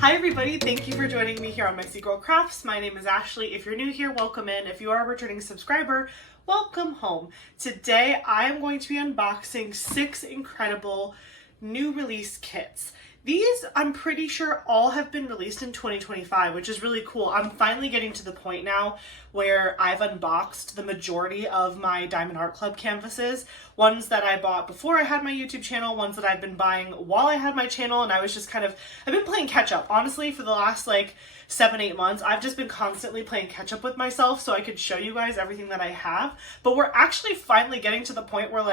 Hi everybody, thank you for joining me here on My Girl Crafts. My name is Ashley. If you're new here, welcome in. If you are a returning subscriber, welcome home. Today I am going to be unboxing 6 incredible new release kits. These, I'm pretty sure, all have been released in 2025, which is really cool. I'm finally getting to the point now where I've unboxed the majority of my Diamond Art Club canvases. Ones that I bought before I had my YouTube channel, ones that I've been buying while I had my channel, and I was just I've been playing catch up. Honestly, for the last 7-8 months, I've just been constantly playing catch up with myself so I could show you guys everything that I have. But we're actually finally getting to the point where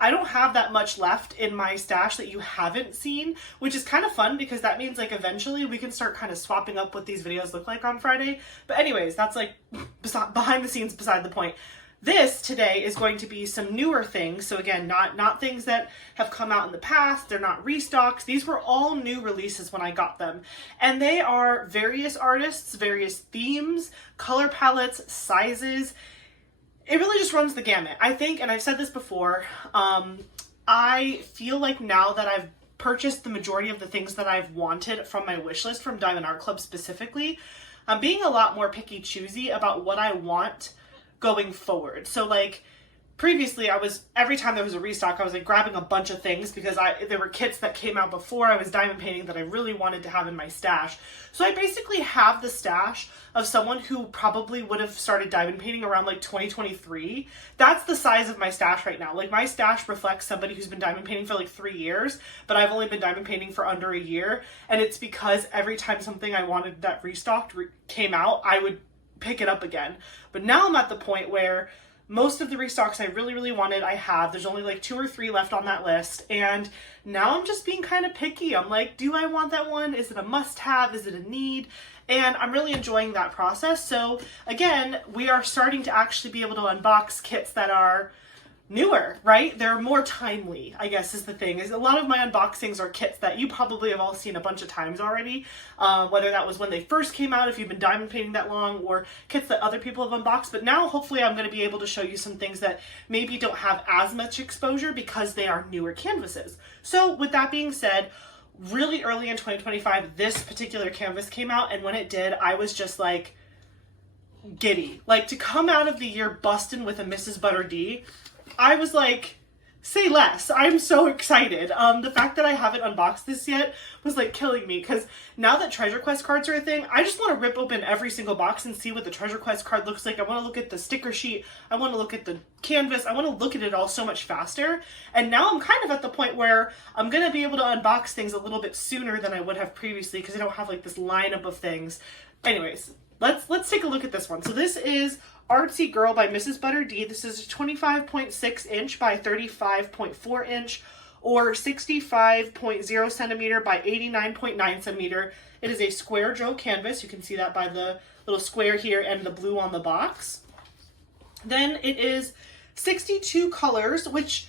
I don't have that much left in my stash that you haven't seen, which is kind of fun because that means eventually we can start kind of swapping up what these videos look like on Friday. But anyways, that's behind the scenes, beside the point. This today is going to be some newer things. So again, not things that have come out in the past. They're not restocks. These were all new releases when I got them. And they are various artists, various themes, color palettes, sizes. It really just runs the gamut. I think, and I've said this before, I feel like now that I've purchased the majority of the things that I've wanted from my wish list from Diamond Art Club specifically, I'm being a lot more picky choosy about what I want going forward. So previously every time there was a restock, I was grabbing a bunch of things because there were kits that came out before I was diamond painting that I really wanted to have in my stash. So I basically have the stash of someone who probably would have started diamond painting around 2023. That's the size of my stash right now. My stash reflects somebody who's been diamond painting for 3 years, but I've only been diamond painting for under a year. And it's because every time something I wanted that restocked came out, I would pick it up again. But now I'm at the point where most of the restocks I really, really wanted, I have. There's only 2 or 3 left on that list. And now I'm just being kind of picky. I'm do I want that one? Is it a must-have? Is it a need? And I'm really enjoying that process. So again, we are starting to actually be able to unbox kits that are newer, right? They're more timely, I guess is the thing. Is a lot of my unboxings are kits that you probably have all seen a bunch of times already, whether that was when they first came out, if you've been diamond painting that long, or kits that other people have unboxed. But now hopefully I'm going to be able to show you some things that maybe don't have as much exposure because they are newer canvases. So with that being said, really early in 2025, this particular canvas came out, and when it did, I was just giddy. To come out of the year busting with a MrsbutterD, I was say less. I'm so excited. The fact that I haven't unboxed this yet was killing me, because now that Treasure Quest cards are a thing, I just want to rip open every single box and see what the Treasure Quest card looks like. I want to look at the sticker sheet. I want to look at the canvas. I want to look at it all so much faster. And now I'm kind of at the point where I'm going to be able to unbox things a little bit sooner than I would have previously, because I don't have this lineup of things. Anyways, let's take a look at this one. So this is Artsy Girl by MrsbutterD. This is 25.6 inch by 35.4 inch or 65.0 centimeter by 89.9 centimeter. It is a square drill canvas. You can see that by the little square here and the blue on the box. Then it is 62 colors, which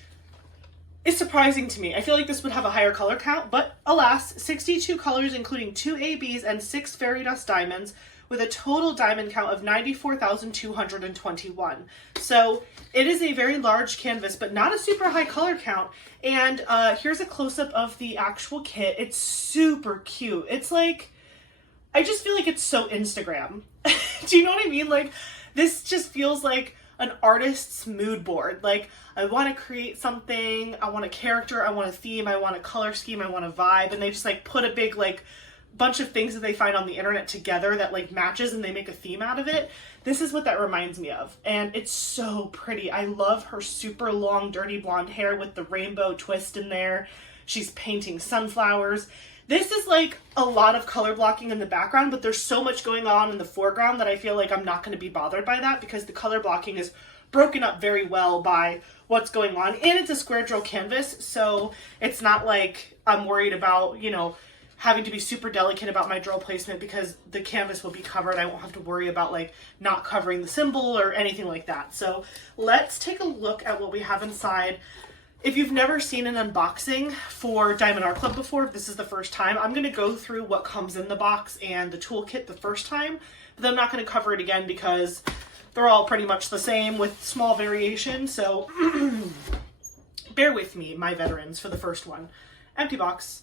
is surprising to me. I feel like this would have a higher color count, but alas, 62 colors including 2 ABs and 6 fairy dust diamonds, with a total diamond count of 94,221. So it is a very large canvas, but not a super high color count. And here's a close-up of the actual kit. It's super cute. It's I just feel like it's so Instagram. Do you know what I mean? This just feels like an artist's mood board. I want to create something, I want a character, I want a theme, I want a color scheme, I want a vibe, and they just put a big bunch of things that they find on the internet together that matches, and they make a theme out of it. This is what that reminds me of, and it's so pretty. I love her super long dirty blonde hair with the rainbow twist in there. She's painting sunflowers. This is a lot of color blocking in the background, but there's so much going on in the foreground that I feel I'm not going to be bothered by that, because the color blocking is broken up very well by what's going on, and it's a square drill canvas, so it's not I'm worried about, having to be super delicate about my drill placement, because the canvas will be covered. I won't have to worry about not covering the symbol or anything like that. So let's take a look at what we have inside. If you've never seen an unboxing for Diamond Art Club before, if this is the first time, I'm going to go through what comes in the box and the toolkit the first time, but then I'm not going to cover it again because they're all pretty much the same with small variations. So bear with me, my veterans, for the first one. Empty box.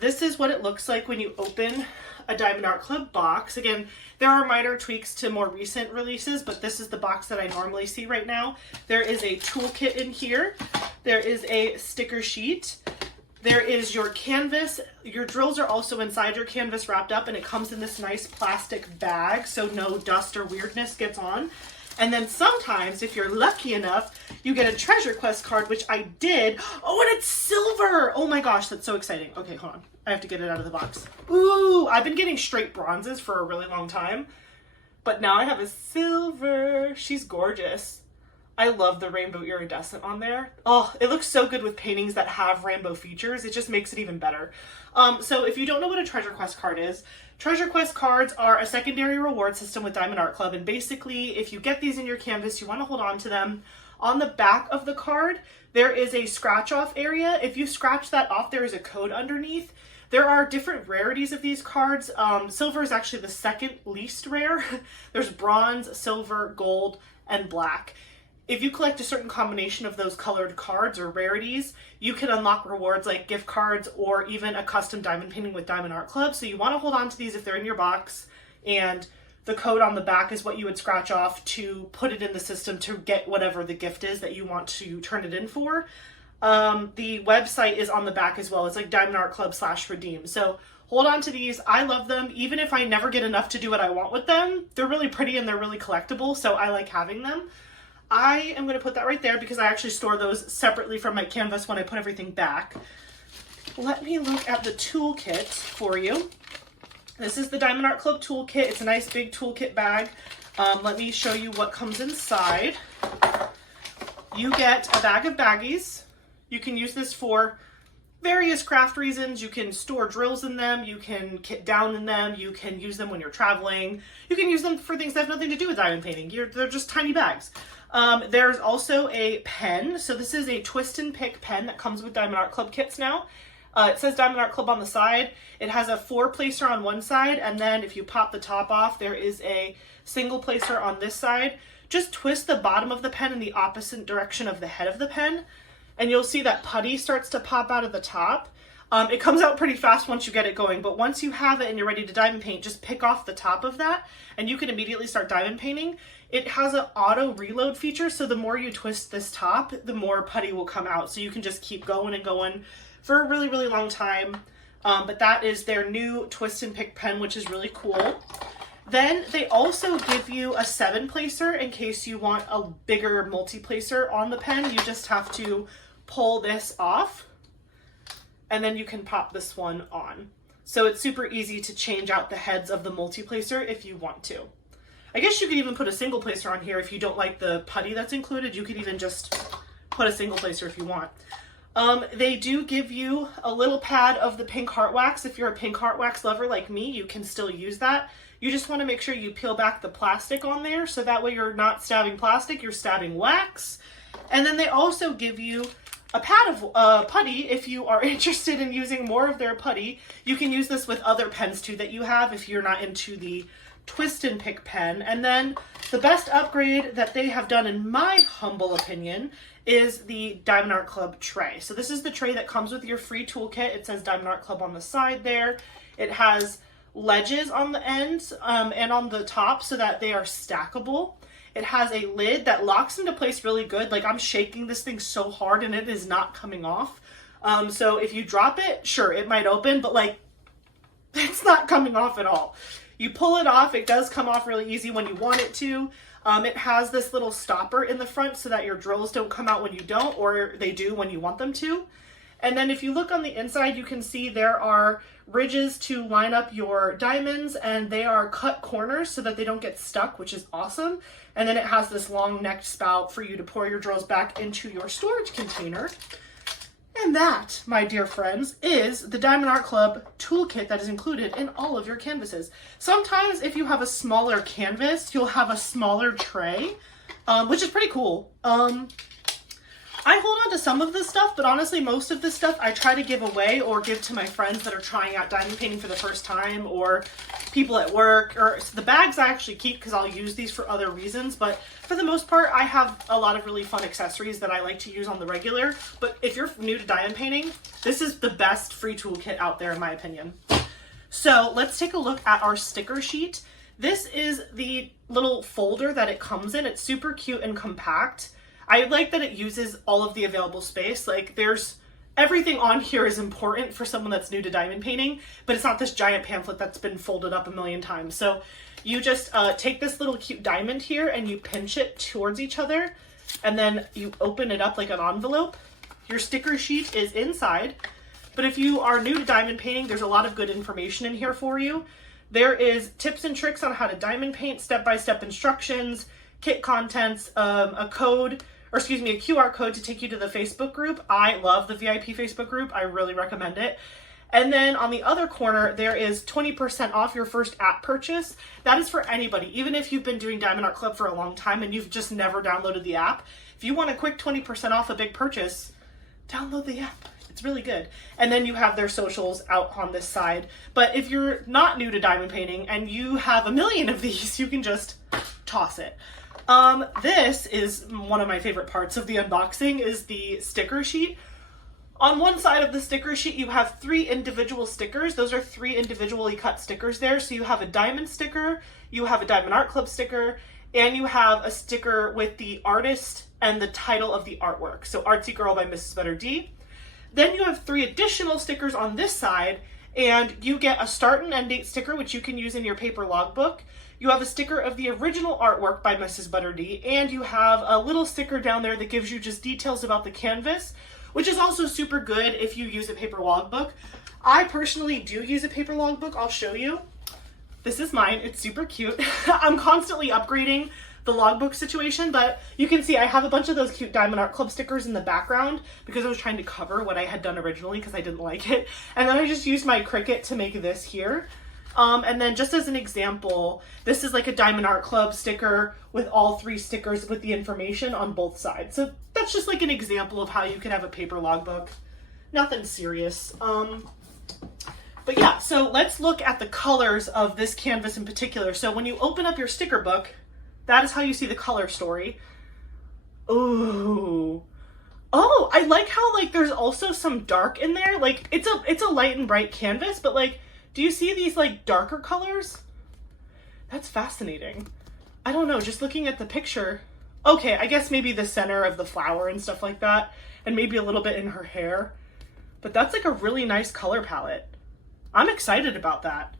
This is what it looks like when you open a Diamond Art Club box. Again, there are minor tweaks to more recent releases, but this is the box that I normally see right now. There is a toolkit in here. There is a sticker sheet. There is your canvas. Your drills are also inside your canvas wrapped up, and it comes in this nice plastic bag so no dust or weirdness gets on. And then sometimes, if you're lucky enough, you get a treasure quest card, which I did. Oh, and it's silver! Oh my gosh, that's so exciting. Okay, hold on. I have to get it out of the box. Ooh, I've been getting straight bronzes for a really long time, but now I have a silver. She's gorgeous. I love the rainbow iridescent on there. Oh, it looks so good with paintings that have rainbow features. It just makes it even better. So if you don't know what a treasure quest card is, treasure quest cards are a secondary reward system with Diamond Art Club. And basically, if you get these in your canvas, you want to hold on to them. On the back of the card, there is a scratch off area. If you scratch that off, there is a code underneath. There are different rarities of these cards. Silver is actually the second least rare. There's bronze, silver, gold, and black. If you collect a certain combination of those colored cards or rarities, you can unlock rewards like gift cards or even a custom diamond painting with Diamond Art Club. So you want to hold on to these if they're in your box, and the code on the back is what you would scratch off to put it in the system to get whatever the gift is that you want to turn it in for. The website is on the back as well. It's like Diamond Art Club /redeem. So hold on to these. I love them. Even if I never get enough to do what I want with them, they're really pretty and they're really collectible. So I like having them. I am going to put that right there because I actually store those separately from my canvas when I put everything back. Let me look at the toolkit for you. This is the Diamond Art Club toolkit. It's a nice big toolkit bag. Let me show you what comes inside. You get a bag of baggies. You can use this for various craft reasons. You can store drills in them. You can kit down in them. You can use them when you're traveling. You can use them for things that have nothing to do with diamond painting. They're just tiny bags. There's also a pen. So this is a twist and pick pen that comes with Diamond Art Club kits now. It says Diamond Art Club on the side. It has a 4-placer on one side, and then if you pop the top off, there is a single placer on this side. Just twist the bottom of the pen in the opposite direction of the head of the pen, and you'll see that putty starts to pop out of the top. It comes out pretty fast once you get it going, but once you have it and you're ready to diamond paint, just pick off the top of that, and you can immediately start diamond painting. It has an auto reload feature, so the more you twist this top, the more putty will come out. So you can just keep going and going for a really, really long time. But that is their new twist and pick pen, which is really cool. Then they also give you a 7-placer in case you want a bigger multi-placer on the pen. You just have to pull this off, and then you can pop this one on. So it's super easy to change out the heads of the multi-placer if you want to. I guess you could even put a single placer on here if you don't like the putty that's included. You could even just put a single placer if you want. They do give you a little pad of the pink heart wax. If you're a pink heart wax lover like me, you can still use that. You just want to make sure you peel back the plastic on there, so that way you're not stabbing plastic, you're stabbing wax. And then they also give you a pad of putty if you are interested in using more of their putty. You can use this with other pens too that you have if you're not into the twist and pick pen. And then the best upgrade that they have done, in my humble opinion, is the Diamond Art Club tray. So this is the tray that comes with your free toolkit. It says Diamond Art Club on the side there. It has ledges on the ends and on the top so that they are stackable. It has a lid that locks into place really good. Like, I'm shaking this thing so hard and it is not coming off. So if you drop it, sure, it might open, but like, it's not coming off at all. You pull it off, it does come off really easy when you want it to. It has this little stopper in the front so that your drills don't come out when you don't, or they do when you want them to. And then if you look on the inside, you can see there are ridges to line up your diamonds, and they are cut corners so that they don't get stuck, which is awesome. And then it has this long necked spout for you to pour your drills back into your storage container. And that, my dear friends, is the Diamond Art Club toolkit that is included in all of your canvases. Sometimes if you have a smaller canvas, you'll have a smaller tray, which is pretty cool. I hold on to some of this stuff, but honestly, most of this stuff I try to give away or give to my friends that are trying out diamond painting for the first time, or people at work, or so the bags I actually keep because I'll use these for other reasons, but for the most part I have a lot of really fun accessories that I like to use on the regular. But if you're new to diamond painting, this is the best free toolkit out there in my opinion. So let's take a look at our sticker sheet. This is the little folder that it comes in. It's super cute and compact. I like that it uses all of the available space. Like there's everything on here is important for someone that's new to diamond painting, but it's not this giant pamphlet that's been folded up a million times. So you just take this little cute diamond here and you pinch it towards each other, and then you open it up like an envelope. Your sticker sheet is inside, but if you are new to diamond painting, there's a lot of good information in here for you. There is tips and tricks on how to diamond paint, step-by-step instructions, kit contents, a QR code to take you to the Facebook group. I love the VIP Facebook group. I really recommend it. And then on the other corner, there is 20% off your first app purchase. That is for anybody, even if you've been doing Diamond Art Club for a long time and you've just never downloaded the app. If you want a quick 20% off a big purchase, download the app. It's really good. And then you have their socials out on this side. But if you're not new to diamond painting and you have a million of these, you can just toss it. This is one of my favorite parts of the unboxing, is the sticker sheet. On one side of the sticker sheet, you have 3 individual stickers. Those are 3 individually cut stickers there. So you have a diamond sticker, you have a Diamond Art Club sticker, and you have a sticker with the artist and the title of the artwork. So Artsy Girl by MrsbutterD. Then you have 3 additional stickers on this side, and you get a start and end date sticker, which you can use in your paper logbook. You have a sticker of the original artwork by MrsbutterD, and you have a little sticker down there that gives you just details about the canvas, which is also super good if you use a paper logbook. I personally do use a paper logbook. I'll show you. This is mine. It's super cute. I'm constantly upgrading the logbook situation, but you can see I have a bunch of those cute Diamond Art Club stickers in the background because I was trying to cover what I had done originally because I didn't like it. And then I just used my Cricut to make this here. And then just as an example, this is like a Diamond Art Club sticker with all 3 stickers with the information on both sides. So that's just like an example of how you can have a paper logbook. Nothing serious. But yeah, so let's look at the colors of this canvas in particular. So when you open up your sticker book, that is how you see the color story. Ooh. Oh, I like how like there's also some dark in there. Like it's a light and bright canvas, but like, do you see these like darker colors? That's fascinating. I don't know, just looking at the picture. Okay, I guess maybe the center of the flower and stuff like that, and maybe a little bit in her hair. But that's like a really nice color palette. I'm excited about that.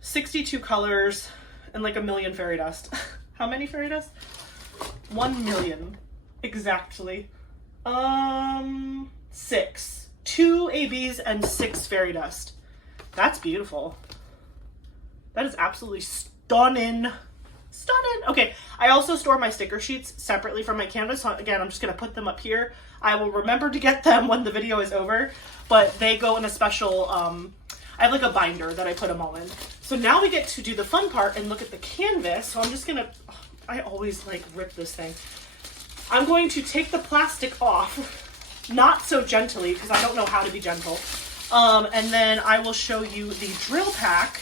62 colors and like a million fairy dust. How many fairy dust? 1 million. Exactly. 6. 2 ABs and 6 fairy dust. That's beautiful. That is absolutely stunning. Stunning. Okay, I also store my sticker sheets separately from my canvas. So again, I'm just going to put them up here. I will remember to get them when the video is over, but they go in a special, I have like a binder that I put them all in. So now we get to do the fun part and look at the canvas. So I'm just going to, I always like rip this thing. I'm going to take the plastic off, not so gently because I don't know how to be gentle. And then I will show you the drill pack,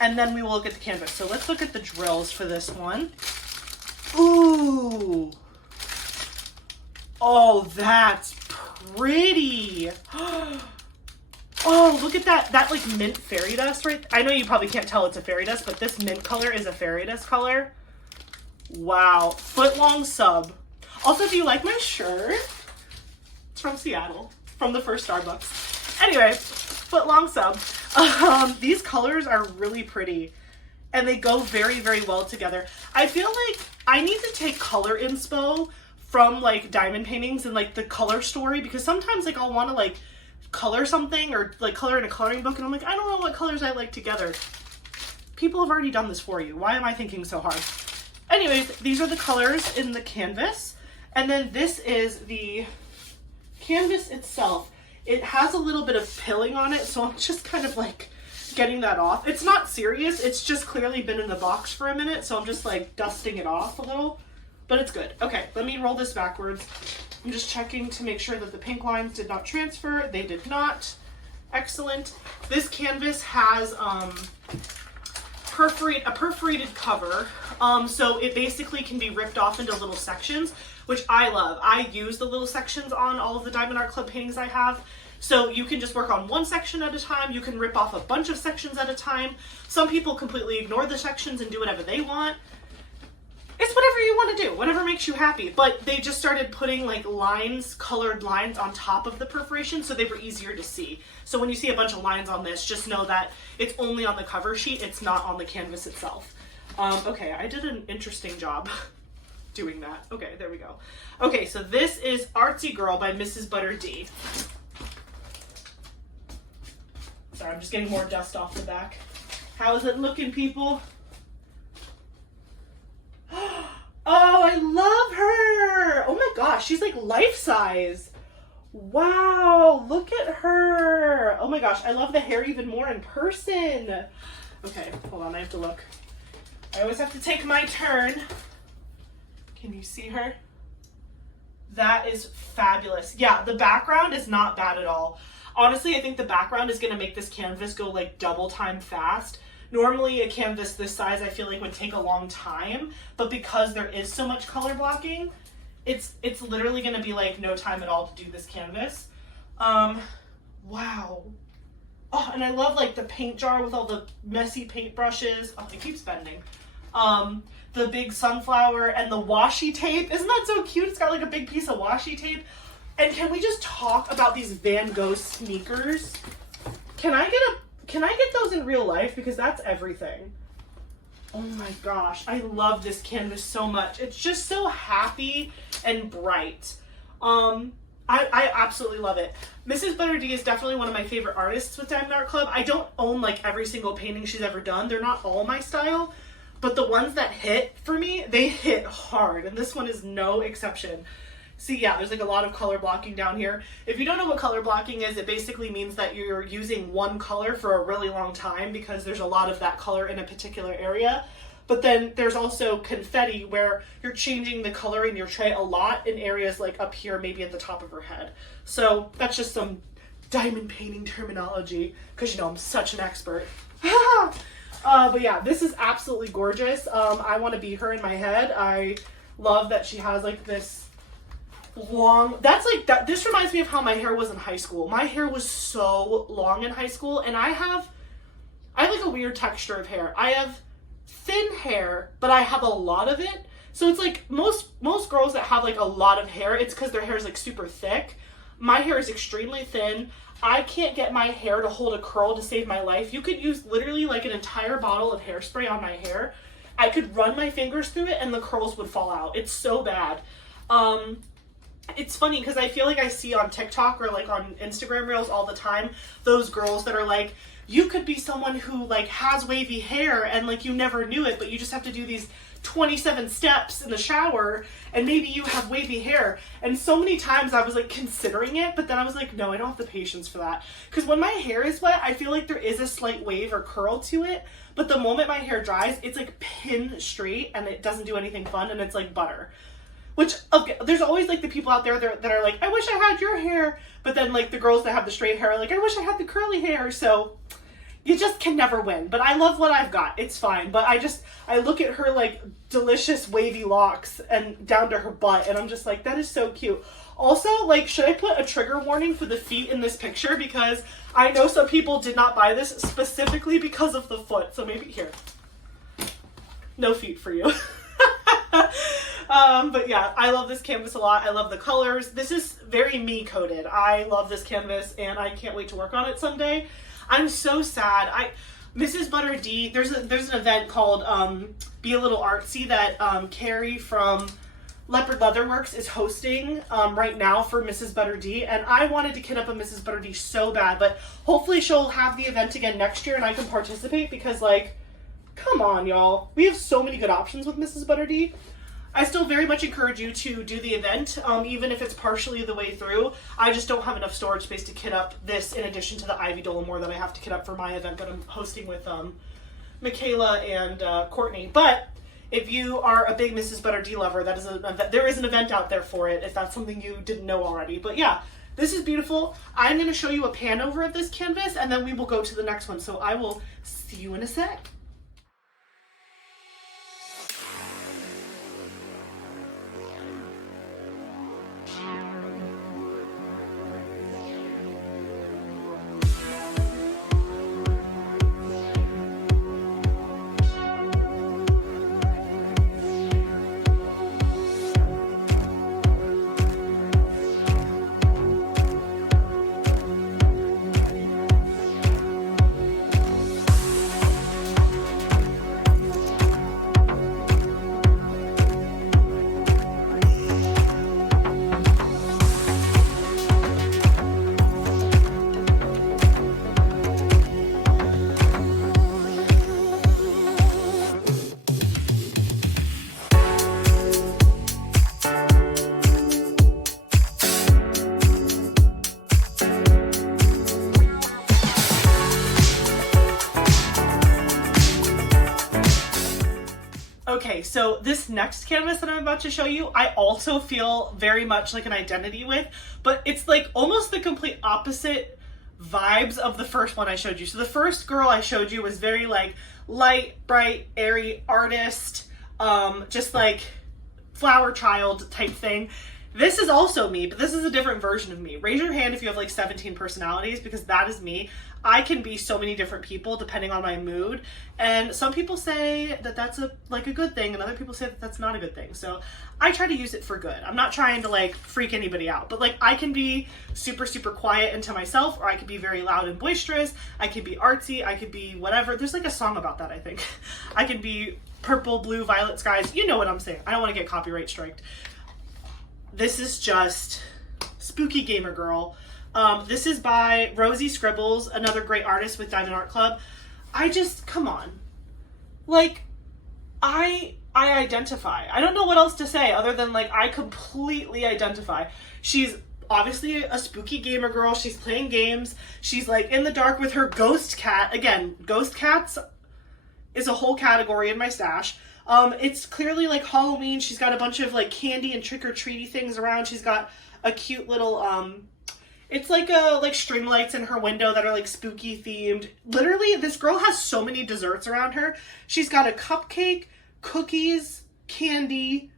and then we will look at the canvas. So let's look at the drills for this one. Ooh. Oh, that's pretty. Oh, look at that. That like mint fairy dust, right? I know you probably can't tell it's a fairy dust, but this mint color is a fairy dust color. Wow. Foot-long sub. Also, do you like my shirt? It's from Seattle, from the first Starbucks. Anyway, foot-long sub. These colors are really pretty, and they go very, very well together. I feel like I need to take color inspo from like diamond paintings and like the color story, because sometimes like I'll want to like color something or like color in a coloring book, and I'm like, I don't know what colors I like together. People have already done this for you. Why am I thinking so hard? Anyways, these are the colors in the canvas, and then this is the canvas itself. It has a little bit of pilling on it, so I'm just kind of like getting that off. It's not serious, it's just clearly been in the box for a minute, so I'm just like dusting it off a little, but it's good. Okay, let me roll this backwards. I'm just checking to make sure that the pink lines did not transfer. They did not. excellent. This canvas has a perforated cover, so it basically can be ripped off into little sections, which I love. I use the little sections on all of the Diamond Art Club paintings I have. So you can just work on one section at a time. You can rip off a bunch of sections at a time. Some people completely ignore the sections and do whatever they want. It's whatever you want to do, whatever makes you happy. But they just started putting like lines, colored lines on top of the perforation so they were easier to see. So when you see a bunch of lines on this, just know that it's only on the cover sheet. It's not on the canvas itself. Okay, I did an interesting job doing that. Okay, there we go. Okay, so this is Artsy Girl by MrsbutterD. Sorry, I'm just getting more dust off the back. How is it looking, people? Oh, I love her! Oh my gosh, she's like life size. Wow, look at her. Oh my gosh, I love the hair even more in person. Okay, hold on, I have to look. I always have to take my turn. Can you see her? That is fabulous. Yeah, the background is not bad at all. Honestly, I think the background is going to make this canvas go like double time fast. Normally a canvas this size I feel like would take a long time, but because there is so much color blocking, it's literally going to be like no time at all to do this canvas. Wow. Oh, and I love like the paint jar with all the messy paint brushes. Oh, it keeps bending. The big sunflower and the washi tape. Isn't that so cute? It's got like a big piece of washi tape. And can we just talk about these Van Gogh sneakers? Can I get those in real life? Because that's everything. Oh my gosh, I love this canvas so much. It's just so happy and bright. I absolutely love it. MrsbutterD is definitely one of my favorite artists with Diamond Art Club. I don't own like every single painting she's ever done. They're not all my style, but the ones that hit for me, they hit hard. And this one is no exception. See, yeah, there's like a lot of color blocking down here. If you don't know what color blocking is, it basically means that you're using one color for a really long time because there's a lot of that color in a particular area. But then there's also confetti where you're changing the color in your tray a lot in areas like up here, maybe at the top of her head. So that's just some diamond painting terminology because, you know, I'm such an expert. But yeah, this is absolutely gorgeous. I want to be her in my head. I love that she has like this long, that's like that. This reminds me of how my hair was in high school. My hair was so long in high school, and I have like a weird texture of hair. I have thin hair, but I have a lot of it. So it's like most girls that have like a lot of hair, it's because their hair is like super thick. My hair is extremely thin. I can't get my hair to hold a curl to save my life. You could use literally like an entire bottle of hairspray on my hair. I could run my fingers through it and the curls would fall out. It's so bad. It's funny because I feel like I see on TikTok or like on Instagram Reels all the time those girls that are like, you could be someone who like has wavy hair and like you never knew it, but you just have to do these 27 steps in the shower and maybe you have wavy hair. And so many times I was like considering it, but then I was like, no, I don't have the patience for that. Because when my hair is wet, I feel like there is a slight wave or curl to it, but the moment my hair dries, it's like pin straight and it doesn't do anything fun and it's like butter. Which, okay, there's always like the people out there that are like, I wish I had your hair. But then like the girls that have the straight hair are like, I wish I had the curly hair. So you just can never win. But I love what I've got. It's fine. But I look at her like delicious wavy locks and down to her butt. And I'm just like, that is so cute. Also, like, should I put a trigger warning for the feet in this picture? Because I know some people did not buy this specifically because of the foot. So maybe here. No feet for you. But yeah, I love this canvas a lot. I love the colors. This is very me coded. I love this canvas and I can't wait to work on it someday. I'm so sad. MrsbutterD, there's an event called Be a Little Artsy that Carrie from Leopard Leatherworks is hosting right now for MrsbutterD, and I wanted to kit up a MrsbutterD so bad, but hopefully she'll have the event again next year and I can participate because, like, come on, y'all. We have so many good options with MrsbutterD. I still very much encourage you to do the event, even if it's partially the way through. I just don't have enough storage space to kit up this in addition to the Ivy Dollamore that I have to kit up for my event that I'm hosting with Michaela and Courtney. But if you are a big MrsbutterD lover, there is an event out there for it, if that's something you didn't know already. But yeah, this is beautiful. I'm going to show you a pan over of this canvas and then we will go to the next one. So I will see you in a sec. Okay, so this next canvas that I'm about to show you, I also feel very much like an identity with, but it's like almost the complete opposite vibes of the first one I showed you. So the first girl I showed you was very like light, bright, airy artist, just like flower child type thing. This is also me, but this is a different version of me. Raise your hand if you have like 17 personalities, because that is me. I can be so many different people depending on my mood. And some people say that that's a good thing, and other people say that that's not a good thing. So I try to use it for good. I'm not trying to like freak anybody out, but like I can be super, super quiet and to myself, or I could be very loud and boisterous. I could be artsy. I could be whatever. There's like a song about that, I think. I can be purple, blue, violet skies. You know what I'm saying. I don't want to get copyright striked. This is just Spooky Gamer Girl. This is by Rosie Scribbles, another great artist with Diamond Art Club. Come on. Like, I identify. I don't know what else to say other than like, I completely identify. She's obviously a spooky gamer girl. She's playing games. She's like in the dark with her ghost cat. Again, ghost cats is a whole category in my stash. It's clearly like Halloween. She's got a bunch of like candy and trick-or-treaty things around. She's got a cute little, it's like string lights in her window that are like spooky themed. Literally, this girl has so many desserts around her. She's got a cupcake, cookies, candy,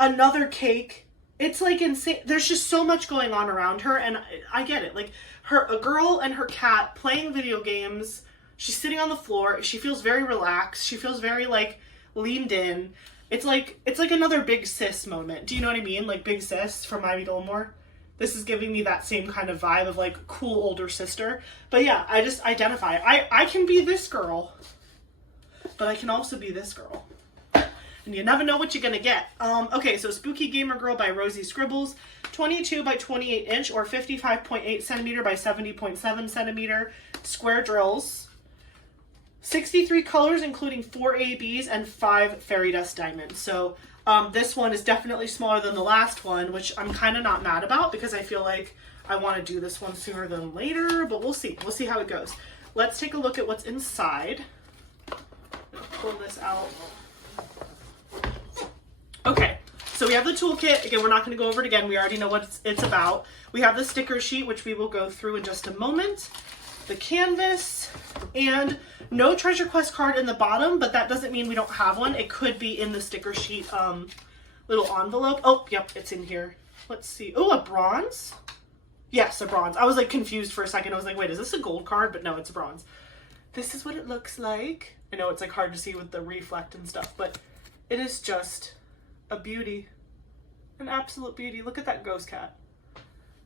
another cake. It's like insane. There's just so much going on around her, and I get it. Like a girl and her cat playing video games. She's sitting on the floor. She feels very relaxed. She feels very like leaned in. It's like another Big Sis moment. Do you know what I mean? Like Big Sis from My Gilmore. This is giving me that same kind of vibe of like cool older sister. But yeah, I just identify. I can be this girl, but I can also be this girl. And you never know what you're gonna get. Okay, so Spooky Gamer Girl by Rosie Scribbles, 22 by 28 inch or 55.8 centimeter by 70.7 centimeter square drills. 63 colors, including 4 ABs and 5 fairy dust diamonds. So this one is definitely smaller than the last one, which I'm kind of not mad about because I feel like I want to do this one sooner than later, but we'll see. We'll see how it goes. Let's take a look at what's inside. Pull this out. Okay, so we have the toolkit. Again, we're not going to go over it again. We already know what it's about. We have the sticker sheet, which we will go through in just a moment. The canvas, and no treasure quest card in the bottom, but that doesn't mean we don't have one. It could be in the sticker sheet little envelope. Oh, yep, it's in here. Let's see. Oh, a bronze? Yes, a bronze. I was like confused for a second. I was like, wait, is this a gold card? But no, it's a bronze. This is what it looks like. I know it's like hard to see with the reflect and stuff, but it is just a beauty. An absolute beauty. Look at that ghost cat.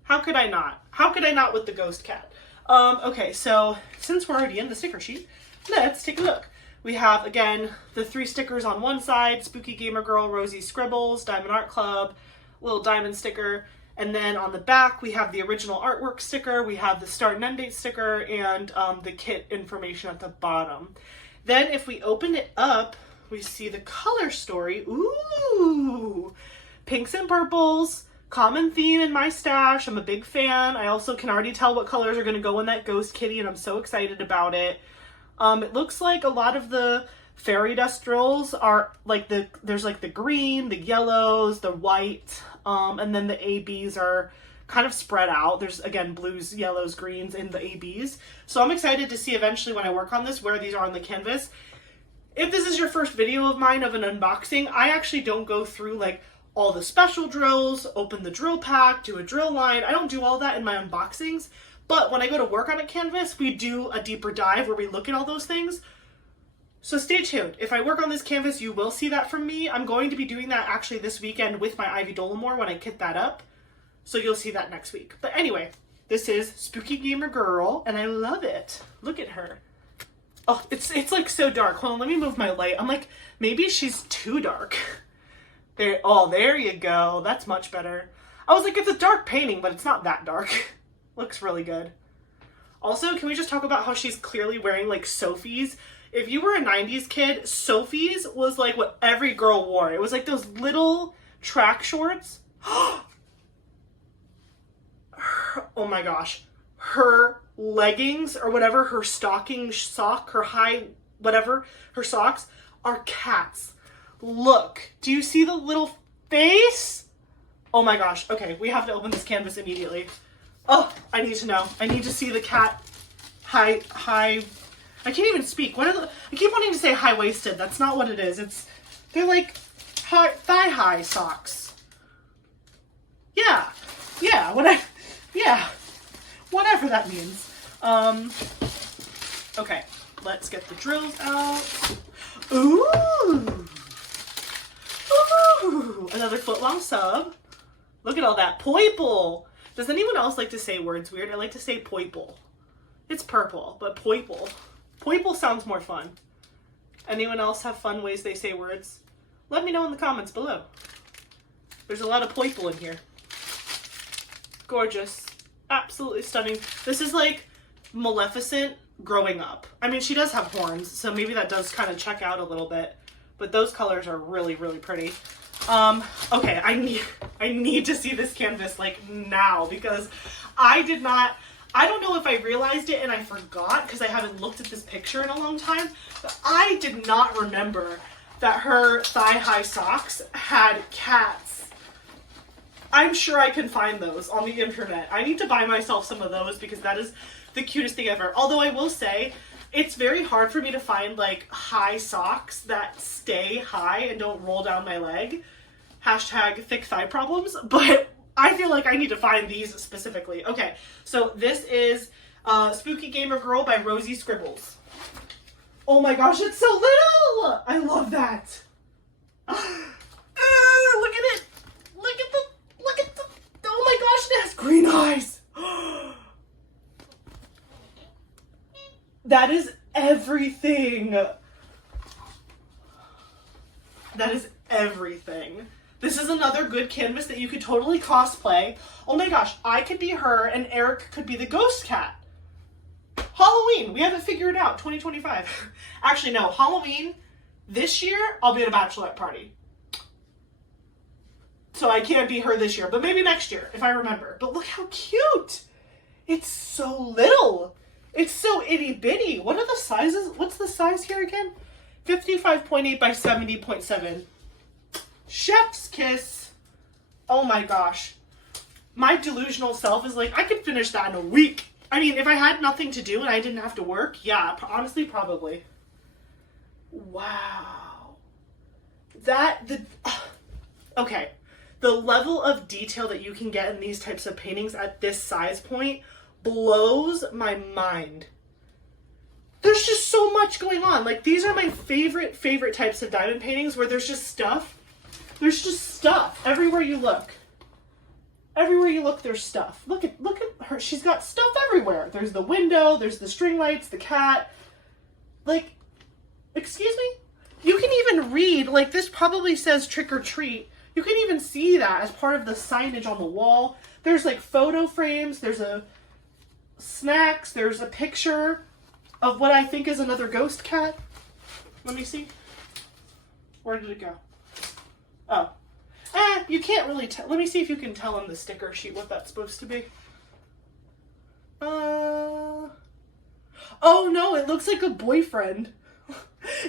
How could I not? How could I not with the ghost cat? Okay, so since we're already in the sticker sheet, let's take a look. We have, again, the 3 stickers on one side, Spooky Gamer Girl, Rosie Scribbles, Diamond Art Club, little diamond sticker, and then on the back we have the original artwork sticker, we have the start and end date sticker, and the kit information at the bottom. Then if we open it up, we see the color story. Ooh! Pinks and purples. Common theme in my stash. I'm a big fan. I also can already tell what colors are going to go in that ghost kitty, and I'm so excited about it. It looks like a lot of the fairy dust drills are like there's like the green, the yellows, the white, and then the ABs are kind of spread out. There's, again, blues, yellows, greens in the ABs. So I'm excited to see eventually when I work on this where these are on the canvas. If this is your first video of mine of an unboxing, I actually don't go through like all the special drills, open the drill pack, do a drill line. I don't do all that in my unboxings. But when I go to work on a canvas, we do a deeper dive where we look at all those things. So stay tuned. If I work on this canvas, you will see that from me. I'm going to be doing that actually this weekend with my Ivy Dolomore when I kit that up. So you'll see that next week. But anyway, this is Spooky Gamer Girl, and I love it. Look at her. Oh, it's like so dark. Hold on, let me move my light. I'm like, maybe she's too dark. There, oh, there you go. That's much better. I was like, it's a dark painting, but it's not that dark. Looks really good. Also, can we just talk about how she's clearly wearing like Sophie's? If you were a 90s kid, Sophie's was like what every girl wore. It was like those little track shorts. Oh my gosh. Her leggings or whatever, her stocking sock, her high, whatever, her socks are cats. Look, do you see the little face? Oh my gosh. Okay, we have to open this canvas immediately. Oh, I need to know. I need to see the cat high, I can't even speak. What are the, I keep wanting to say high-waisted. That's not what it is. They're like thigh-high socks. Yeah, whatever that means. Okay, let's get the drills out. Ooh, another foot-long sub. Look at all that poiple. Does anyone else like to say words weird? I like to say poiple. It's purple, but poiple. Poiple sounds more fun. Anyone else have fun ways they say words? Let me know in the comments below. There's a lot of poiple in here. Gorgeous. Absolutely stunning. This is like Maleficent growing up. I mean, she does have horns, so maybe that does kind of check out a little bit. But those colors are really, really pretty. Okay, I need to see this canvas like now because I don't know if I realized it and I forgot because I haven't looked at this picture in a long time, but I did not remember that her thigh-high socks had cats. I'm sure I can find those on the internet. I need to buy myself some of those because that is the cutest thing ever. Although I will say, it's very hard for me to find like high socks that stay high and don't roll down my leg. Hashtag thick thigh problems, but I feel like I need to find these specifically. Okay, so this is Spooky Gamer Girl by Rosie Scribbles. Oh my gosh, it's so little! I love that. Look at it. Look at the, oh my gosh, it has green eyes. That is everything. That is everything. This is another good canvas that you could totally cosplay. Oh my gosh, I could be her and Eric could be the ghost cat. Halloween, we haven't figured it out, 2025. Actually, no, Halloween, this year, I'll be at a bachelorette party. So I can't be her this year, but maybe next year, if I remember. But look how cute. It's so little. It's so itty bitty. What are the sizes? What's the size here again? 55.8 by 70.7. Chef's kiss. Oh my gosh. My delusional self is like, I could finish that in a week. I mean, if I had nothing to do and I didn't have to work, yeah, honestly, probably. Wow. Okay. The level of detail that you can get in these types of paintings at this size point blows my mind. There's just so much going on. Like, these are my favorite types of diamond paintings where there's just stuff. There's just stuff everywhere you look. Everywhere you look, there's stuff. Look at her. She's got stuff everywhere. There's the window, there's the string lights, the cat. Like, excuse me? You can even read, like, this probably says trick or treat. You can even see that as part of the signage on the wall. There's like photo frames, there's snacks, there's a picture of what I think is another ghost cat. Let me see. Where did it go? Oh. You can't really tell. Let me see if you can tell on the sticker sheet what that's supposed to be. Oh no, it looks like a boyfriend.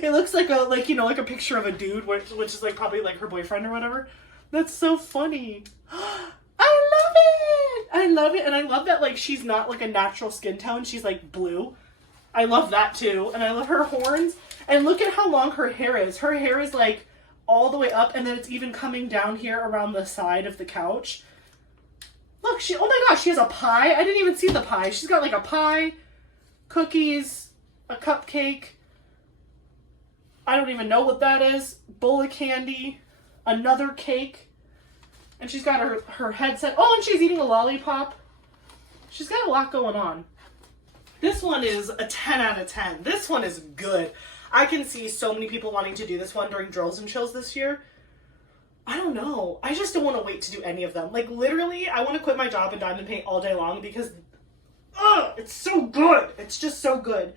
It looks like like a picture of a dude, which is like probably like her boyfriend or whatever. That's so funny. I love it! I love it. And I love that, like, she's not like a natural skin tone. She's like blue. I love that too. And I love her horns. And look at how long her hair is. Her hair is like all the way up, and then it's even coming down here around the side of the couch. Look, oh my gosh, she has a pie. I didn't even see the pie. She's got like a pie, cookies, a cupcake. I don't even know what that is. Bowl of candy, another cake. And she's got her headset. Oh, and she's eating a lollipop. She's got a lot going on. This one is a 10 out of 10. This one is good. I can see so many people wanting to do this one during Drills and Chills this year. I don't know. I just don't want to wait to do any of them. Like, literally, I want to quit my job in diamond paint all day long because, it's so good. It's just so good.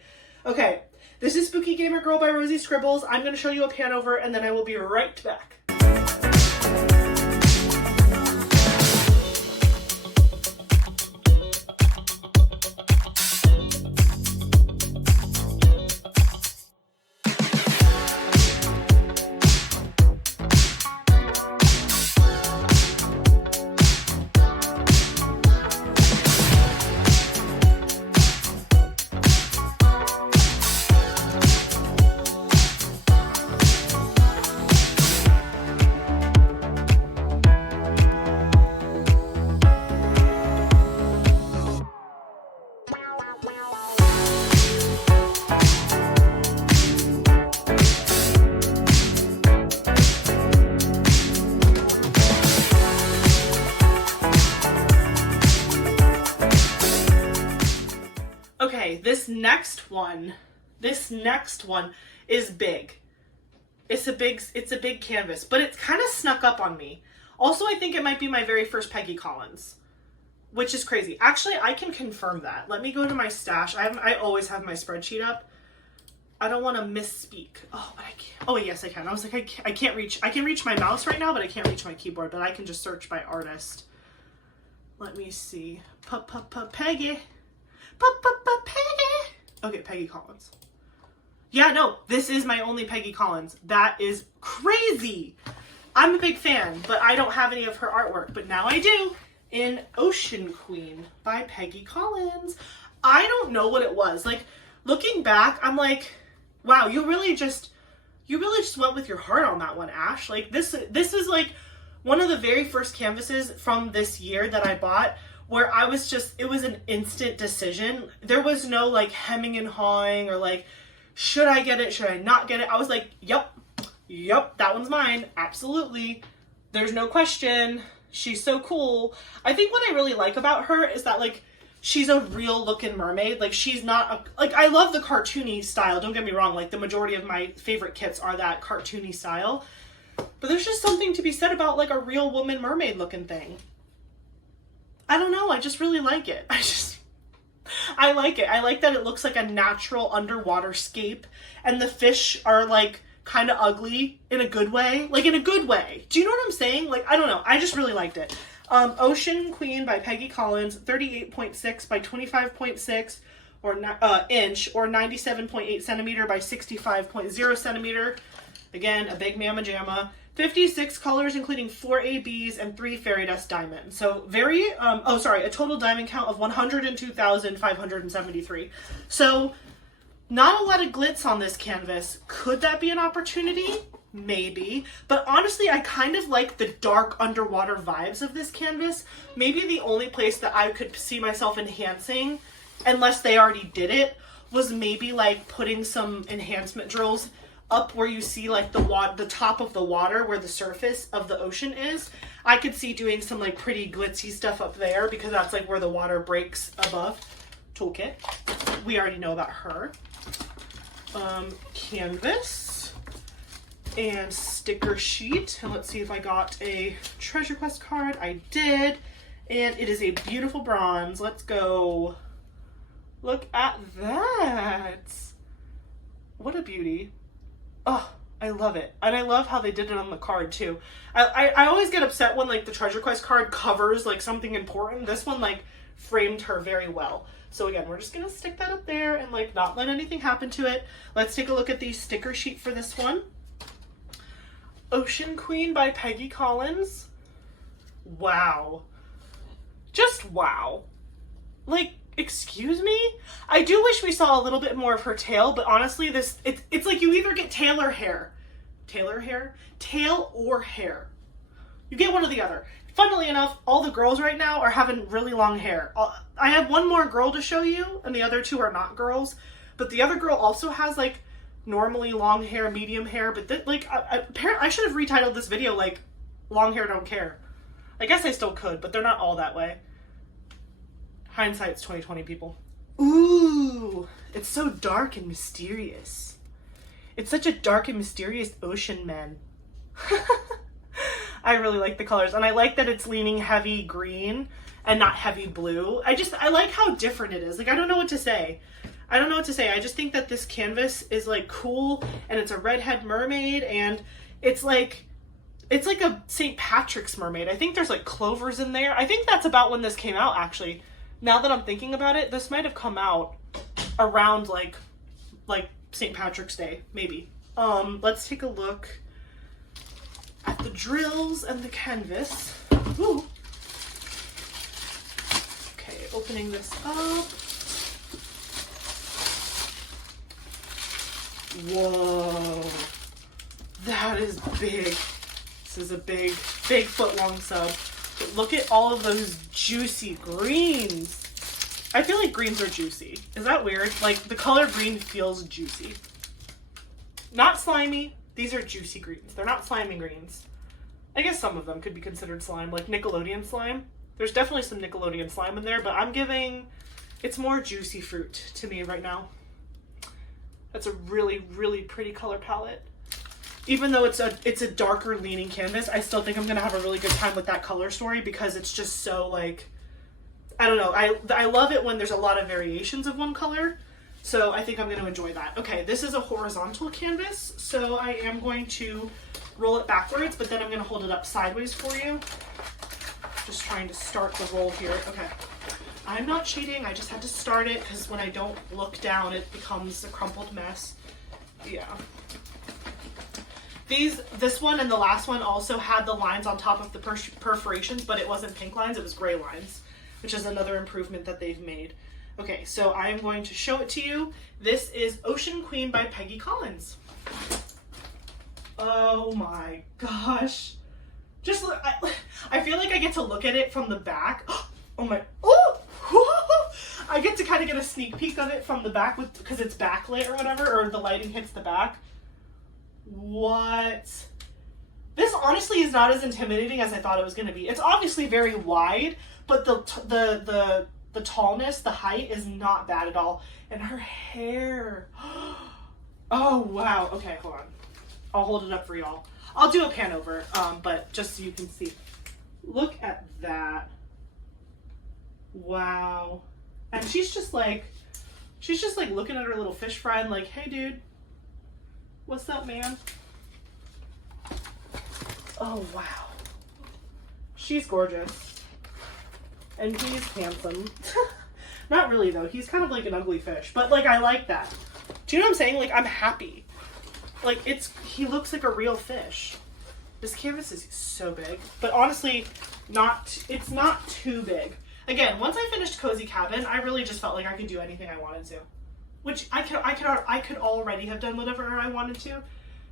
Okay, this is Spooky Gamer Girl by Rosie Scribbles. I'm going to show you a pan over, and then I will be right back. Okay, this next one is big. It's a big canvas, but it's kind of snuck up on me. Also, I think it might be my very first Peggy Collins, which is crazy. Actually, I can confirm that. Let me go to my stash. I always have my spreadsheet up. I don't want to misspeak. Oh, but I can't. Oh, yes, I can. I was like, I can't reach. I can reach my mouse right now, but I can't reach my keyboard. But I can just search by artist. Let me see. Peggy. Peggy. Okay, Peggy Collins. Yeah, no, this is my only Peggy Collins. That is crazy. I'm a big fan, but I don't have any of her artwork. But now I do in Ocean Queen by Peggy Collins. I don't know what it was. Like, looking back, I'm like, wow, you really just went with your heart on that one, Ash. Like, this is like one of the very first canvases from this year that I bought where I was just, it was an instant decision. There was no like hemming and hawing or like, should I get it? Should I not get it? I was like, yep, that one's mine. Absolutely. There's no question. She's so cool. I think what I really like about her is that like, she's a real looking mermaid. Like, she's not like, I love the cartoony style. Don't get me wrong. Like, the majority of my favorite kits are that cartoony style. But there's just something to be said about like a real woman mermaid looking thing. I don't know. I just really like it. I like it. I like that it looks like a natural underwater scape, and the fish are like kind of ugly in a good way. Like, in a good way. Do you know what I'm saying? Like, I don't know. I just really liked it. Ocean Queen by Peggy Collins, 38.6 by 25.6 or inch, or 97.8 centimeter by 65.0 centimeter. Again, a big mamma jamma. 56 colors, including 4 ABs and 3 fairy dust diamonds. So very, a total diamond count of 102,573. So not a lot of glitz on this canvas. Could that be an opportunity? Maybe. But honestly, I kind of like the dark underwater vibes of this canvas. Maybe the only place that I could see myself enhancing, unless they already did it, was maybe like putting some enhancement drills up where you see like the top of the water where the surface of the ocean is. I could see doing some like pretty glitzy stuff up there because that's like where the water breaks above. Toolkit. We already know about her. Canvas and sticker sheet. And let's see if I got a treasure quest card. I did. And it is a beautiful bronze. Let's go. Look at that. What a beauty. Oh, I love it. And I love how they did it on the card too. I always get upset when like the treasure quest card covers like something important. This one like framed her very well. So again, we're just gonna stick that up there and like not let anything happen to it. Let's take a look at the sticker sheet for this one. Ocean Queen by Peggy Collins. Wow. Just wow. Like, excuse me? I do wish we saw a little bit more of her tail, but honestly, it's like you either get tail or hair. Tail or hair. You get one or the other. Funnily enough, all the girls right now are having really long hair. I have one more girl to show you, and the other two are not girls. But the other girl also has, like, normally long hair, medium hair. But, apparently, I should have retitled this video, like, long hair don't care. I guess I still could, but they're not all that way. Hindsight's 2020, people. Ooh, it's so dark and mysterious. It's such a dark and mysterious ocean, man. I really like the colors, and I like that it's leaning heavy green and not heavy blue. I like how different it is. Like, I don't know what to say. I just think that this canvas is, like, cool, and it's a redhead mermaid, and it's like a St. Patrick's mermaid. I think there's, like, clovers in there. I think that's about when this came out, actually. Now that I'm thinking about it, this might have come out around, like St. Patrick's Day, maybe. Let's take a look at the drills and the canvas. Ooh. Okay, opening this up. Whoa. That is big. This is a big foot long sub. But look at all of those juicy greens. I feel like greens are juicy. Is that weird? Like, the color green feels juicy. Not slimy. These are juicy greens. They're not slimy greens. I guess some of them could be considered slime, like Nickelodeon slime. There's definitely some Nickelodeon slime in there, but I'm giving... It's more juicy fruit to me right now. That's a really, really pretty color palette. Even though it's a darker leaning canvas, I still think I'm going to have a really good time with that color story because it's just so, like... I don't know. I love it when there's a lot of variations of one color. So I think I'm going to enjoy that. Okay, this is a horizontal canvas. So I am going to roll it backwards, but then I'm going to hold it up sideways for you. Just trying to start the roll here. Okay. I'm not cheating. I just had to start it because when I don't look down, it becomes a crumpled mess. Yeah. This one and the last one also had the lines on top of the perforations, but it wasn't pink lines, it was gray lines, which is another improvement that they've made. Okay, so I am going to show it to you. This is Ocean Queen by Peggy Collins. Oh my gosh. Just look, I feel like I get to look at it from the back. Oh my, oh! I get to kind of get a sneak peek of it from the back because it's backlit or whatever, or the lighting hits the back. What? This honestly is not as intimidating as I thought it was going to be. It's obviously very wide, but the tallness, the height is not bad at all. And her hair. Oh, wow. Okay, hold on. I'll hold it up for y'all. I'll do a pan over, but just so you can see. Look at that. Wow. And she's just like looking at her little fish friend like, hey, dude. What's up, man? Oh, wow. She's gorgeous. And he's handsome. Not really, though. He's kind of like an ugly fish. But, like, I like that. Do you know what I'm saying? Like, I'm happy. Like, he looks like a real fish. This canvas is so big. But honestly, it's not too big. Again, once I finished Cozy Cabin, I really just felt like I could do anything I wanted to. Which I could already have done whatever I wanted to.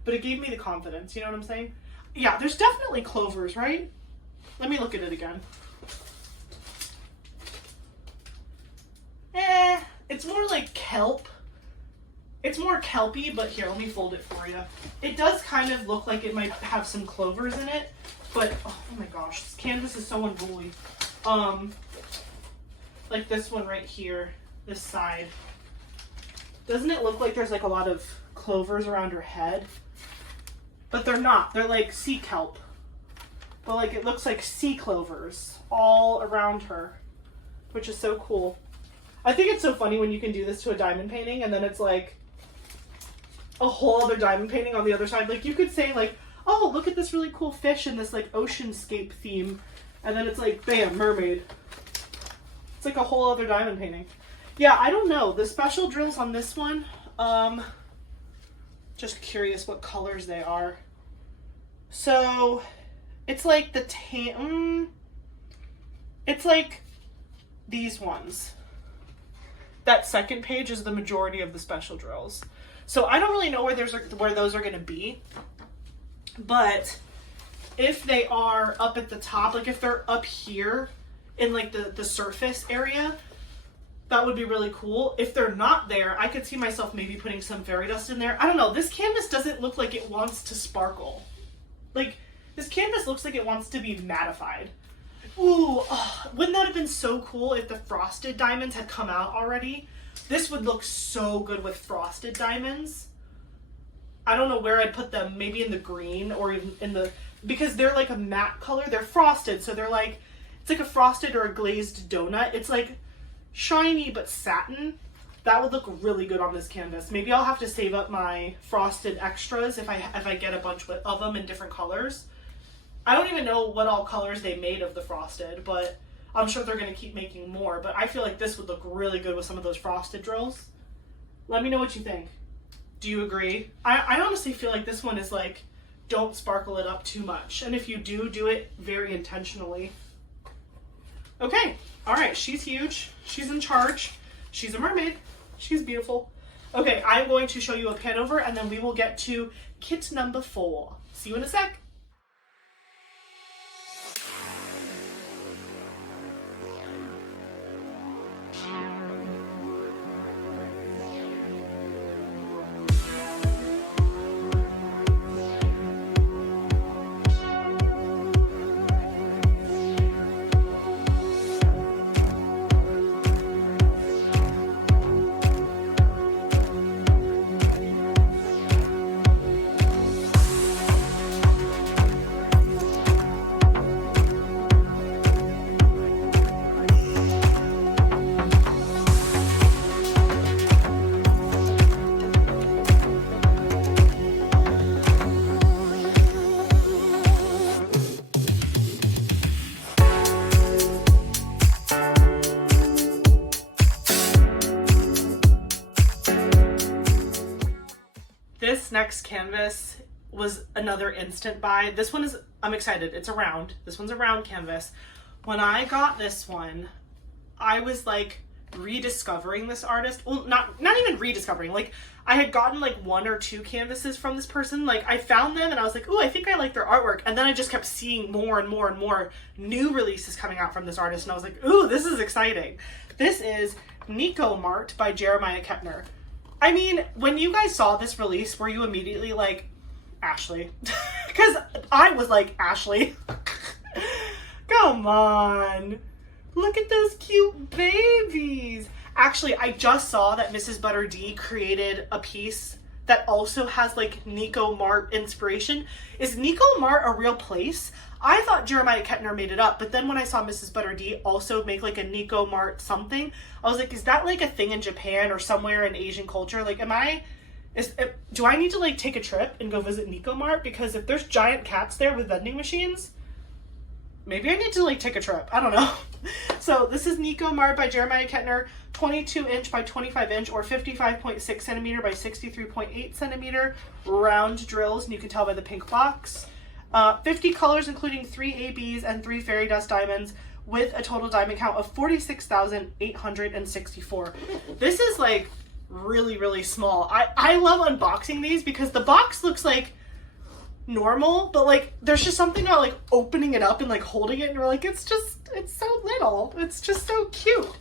But it gave me the confidence, you know what I'm saying? Yeah, there's definitely clovers, right? Let me look at it again. It's more like kelp. It's more kelpy, but here, let me fold it for you. It does kind of look like it might have some clovers in it, but oh my gosh, this canvas is so unruly. Like this one right here, this side. Doesn't it look like there's like a lot of clovers around her head? But they're not. They're like sea kelp. But like it looks like sea clovers all around her, which is so cool. I think it's so funny when you can do this to a diamond painting and then it's like a whole other diamond painting on the other side. Like you could say like, oh, look at this really cool fish in this like oceanscape theme. And then it's like, bam, mermaid. It's like a whole other diamond painting. Yeah, I don't know. The special drills on this one, just curious what colors they are. So, it's like the tan, it's like these ones. That second page is the majority of the special drills. So I don't really know where those are going to be. But if they are up at the top, like if they're up here in like the surface area, that would be really cool. If they're not there, I could see myself maybe putting some fairy dust in there. I don't know. This canvas doesn't look like it wants to sparkle. Like, this canvas looks like it wants to be mattified. Ooh, oh, wouldn't that have been so cool if the frosted diamonds had come out already? This would look so good with frosted diamonds. I don't know where I'd put them. Maybe in the green or in the... Because they're like a matte color. They're frosted, so they're like... It's like a frosted or a glazed donut. It's like shiny but satin. That would look really good on this canvas. Maybe I'll have to save up my frosted extras if I get a bunch of them in different colors. I don't even know what all colors they made of the frosted, but I'm sure they're going to keep making more. But I feel like this would look really good with some of those frosted drills. Let me know what you think. Do you agree? I honestly feel like this one is like, don't sparkle it up too much. And if you do, do it very intentionally. Okay. All right. She's huge. She's in charge. She's a mermaid. She's beautiful. Okay. I'm going to show you a pan over and then we will get to kit number 4. See you in a sec. This next canvas was another instant buy. This one is, I'm excited. It's a round. This one's a round canvas. When I got this one, I was like rediscovering this artist. Well, not even rediscovering. Like I had gotten like 1 or 2 canvases from this person. Like I found them and I was like, ooh, I think I like their artwork. And then I just kept seeing more and more and more new releases coming out from this artist. And I was like, ooh, this is exciting. This is Neko Mart by Jerimiah Ketner. I mean, when you guys saw this release, were you immediately like, Ashley? Because I was like, Ashley. Come on. Look at those cute babies. Actually, I just saw that MrsbutterD created a piece that also has like Neko Mart inspiration. Is Neko Mart a real place? I thought Jerimiah Ketner made it up, but then when I saw MrsbutterD also make like a Neko Mart something, I was like, is that like a thing in Japan or somewhere in Asian culture? Like, do I need to like take a trip and go visit Neko Mart? Because if there's giant cats there with vending machines, maybe I need to like take a trip. I don't know. So this is Neko Mart by Jerimiah Ketner, 22 inch by 25 inch or 55.6 centimeter by 63.8 centimeter round drills. And you can tell by the pink box. 50 colors, including 3 ABs and 3 fairy dust diamonds, with a total diamond count of 46,864. This is like really, really small. I love unboxing these because the box looks like normal, but like there's just something about like opening it up and like holding it and you're like, it's so little. It's just so cute.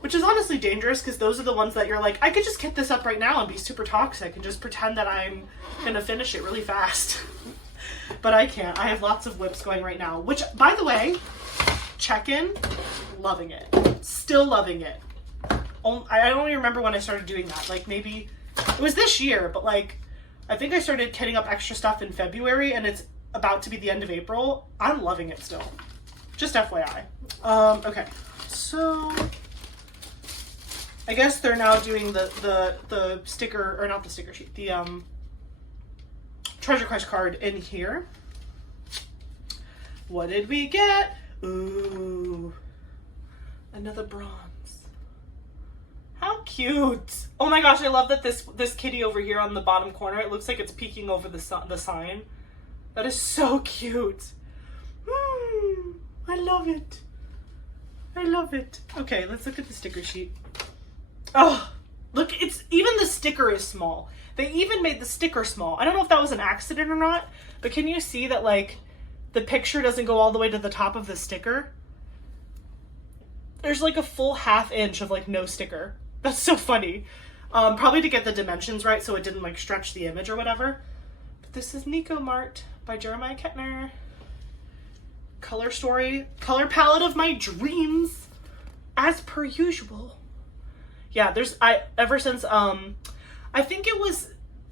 Which is honestly dangerous because those are the ones that you're like, I could just kit this up right now and be super toxic and just pretend that I'm gonna finish it really fast. But I can't. I have lots of whips going right now, which, by the way, check-in, loving it. Still loving it. I don't even remember when I started doing that. Like, maybe, it was this year, but like, I think I started kitting up extra stuff in February, and it's about to be the end of April. I'm loving it still. Just FYI. Okay, so I guess they're now doing the sticker, or not the sticker sheet, the Treasure Quest card in here. What did we get? Ooh, another bronze. How cute. Oh my gosh, I love that this kitty over here on the bottom corner, it looks like it's peeking over the sign. That is so cute. I love it. I love it. Okay, let's look at the sticker sheet. Oh, look, it's even the sticker is small. They even made the sticker small. I don't know if that was an accident or not, but can you see that like the picture doesn't go all the way to the top of the sticker? There's like a full ½ inch of like no sticker. That's so funny. Probably to get the dimensions right so it didn't like stretch the image or whatever. But this is Neko Mart by Jerimiah Ketner. Color story, color palette of my dreams, as per usual. Yeah, ever since I think it was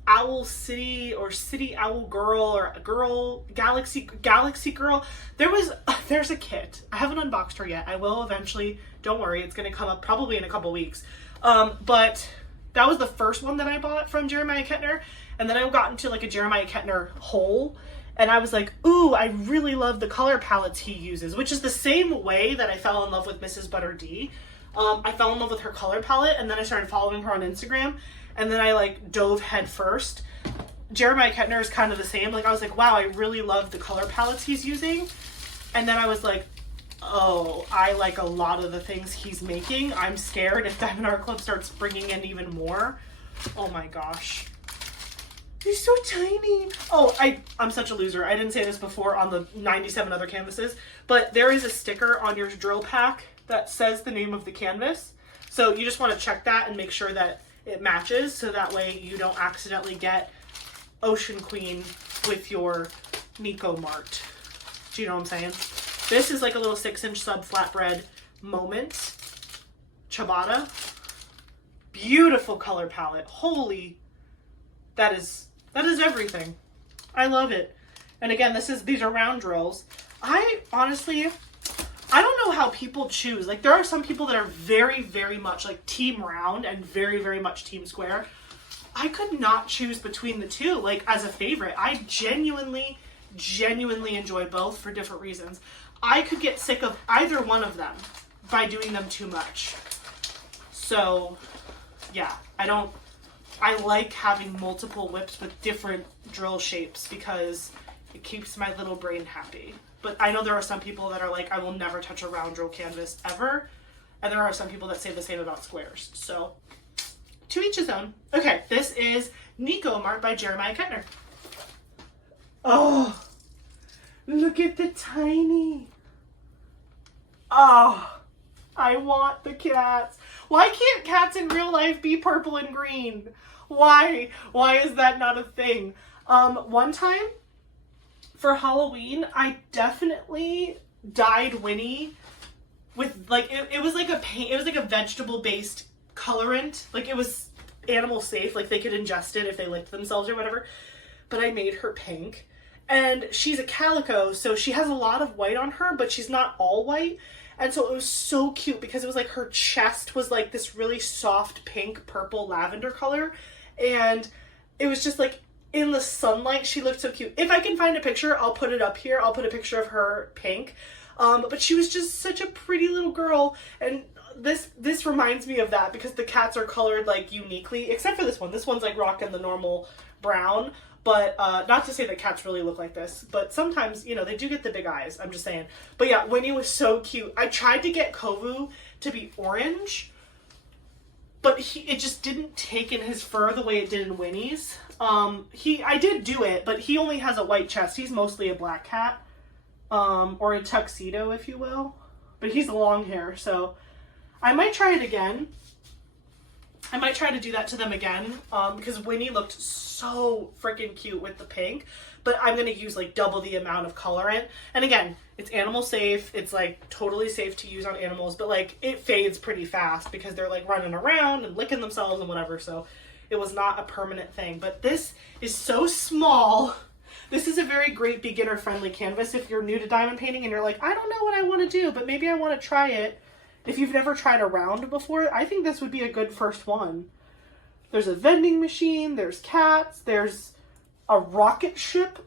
Owl City or City Owl Girl or Girl Galaxy Girl. There's a kit. I haven't unboxed her yet. I will eventually. Don't worry, it's gonna come up probably in a couple weeks. But that was the first one that I bought from Jerimiah Ketner, and then I got into like a Jerimiah Ketner hole, and I was like, ooh, I really love the color palettes he uses, which is the same way that I fell in love with MrsbutterD. I fell in love with her color palette, and then I started following her on Instagram, and then I like dove head first. Jerimiah Ketner is kind of the same. Like I was like, wow, I really love the color palettes he's using. And then I was like, oh, I like a lot of the things he's making. I'm scared if Diamond Art Club starts bringing in even more. Oh my gosh. He's so tiny. Oh, I'm such a loser. I didn't say this before on the 97 other canvases, but there is a sticker on your drill pack that says the name of the canvas. So you just want to check that and make sure that it matches, so that way you don't accidentally get Ocean Queen with your Neko Mart. Do you know what I'm saying? This is like a little 6-inch sub flatbread moment. Ciabatta. Beautiful color palette. Holy, that is everything. I love it. And again, these are round drills. I don't know how people choose. Like there are some people that are very, very much like team round and very, very much team square. I could not choose between the two, like as a favorite. I genuinely enjoy both for different reasons. I could get sick of either one of them by doing them too much. So yeah, I like having multiple whips with different drill shapes because it keeps my little brain happy. But I know there are some people that are like, I will never touch a round drill canvas ever. And there are some people that say the same about squares. So, to each his own. Okay, this is Neko Mart by Jerimiah Ketner. Oh, look at the tiny. Oh, I want the cats. Why can't cats in real life be purple and green? Why? Why is that not a thing? One time, for Halloween, I definitely dyed Winnie with like it was like a paint. It was like a vegetable-based colorant. Like it was animal safe. Like they could ingest it if they licked themselves or whatever. But I made her pink, and she's a calico, so she has a lot of white on her, but she's not all white. And so it was so cute because it was like her chest was like this really soft pink, purple, lavender color, and it was just like. In the sunlight, she looked so cute. If I can find a picture, I'll put it up here. I'll put a picture of her pink. But she was just such a pretty little girl. And this reminds me of that because the cats are colored like uniquely, except for this one. This one's like rocking the normal brown. But not to say that cats really look like this, but sometimes, you know, they do get the big eyes. I'm just saying. But yeah, Winnie was so cute. I tried to get Kovu to be orange, but it just didn't take in his fur the way it did in Winnie's. I did do it, but he only has a white chest. He's mostly a black cat, or a tuxedo, if you will. But he's long hair, so I might try it again. I might try to do that to them again, because Winnie looked so freaking cute with the pink. But I'm going to use like double the amount of colorant. And again, it's animal safe. It's like totally safe to use on animals, but like it fades pretty fast because they're like running around and licking themselves and whatever. So it was not a permanent thing. But this is so small. This is a very great beginner-friendly canvas if you're new to diamond painting and you're like, I don't know what I want to do, but maybe I want to try it. If you've never tried a round before, I think this would be a good first one. There's a vending machine, there's cats, there's a rocket ship,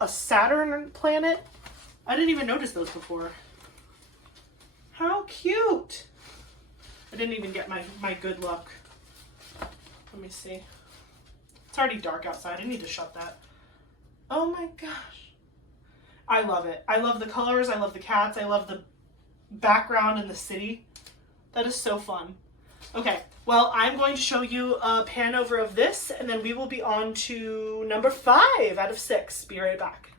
a Saturn planet. I didn't even notice those before. How cute! I didn't even get my good luck. Let me see. It's already dark outside. I need to shut that. Oh my gosh. I love it. I love the colors. I love the cats. I love the background in the city. That is so fun. Okay, well, I'm going to show you a pan over of this, and then we will be on to number 5 out of 6. Be right back.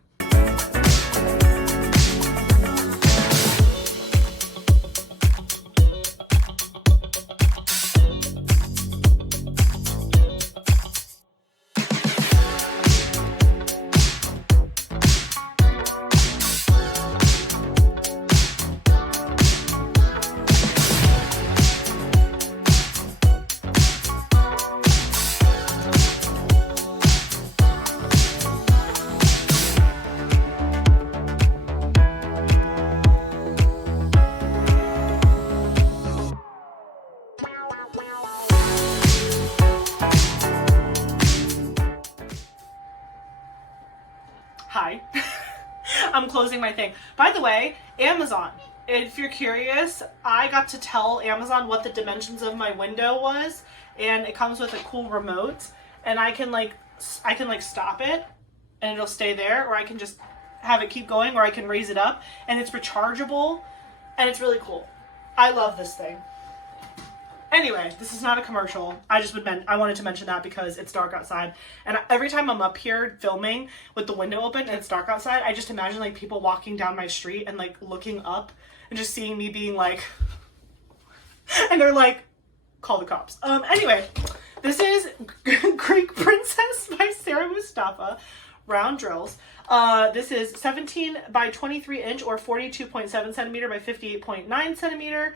Hi. I'm closing my thing. By the way, Amazon. If you're curious, I got to tell Amazon what the dimensions of my window was, and it comes with a cool remote, and I can stop it and it'll stay there, or I can just have it keep going, or I can raise it up, and it's rechargeable, and it's really cool. I love this thing. Anyway, this is not a commercial. I wanted to mention that because it's dark outside. And every time I'm up here filming with the window open and it's dark outside, I just imagine like people walking down my street and like looking up and just seeing me being like, and they're like, call the cops. Anyway, this is Greek Princess by Moustafa, round drills. This is 17 by 23 inch or 42.7 centimeter by 58.9 centimeter.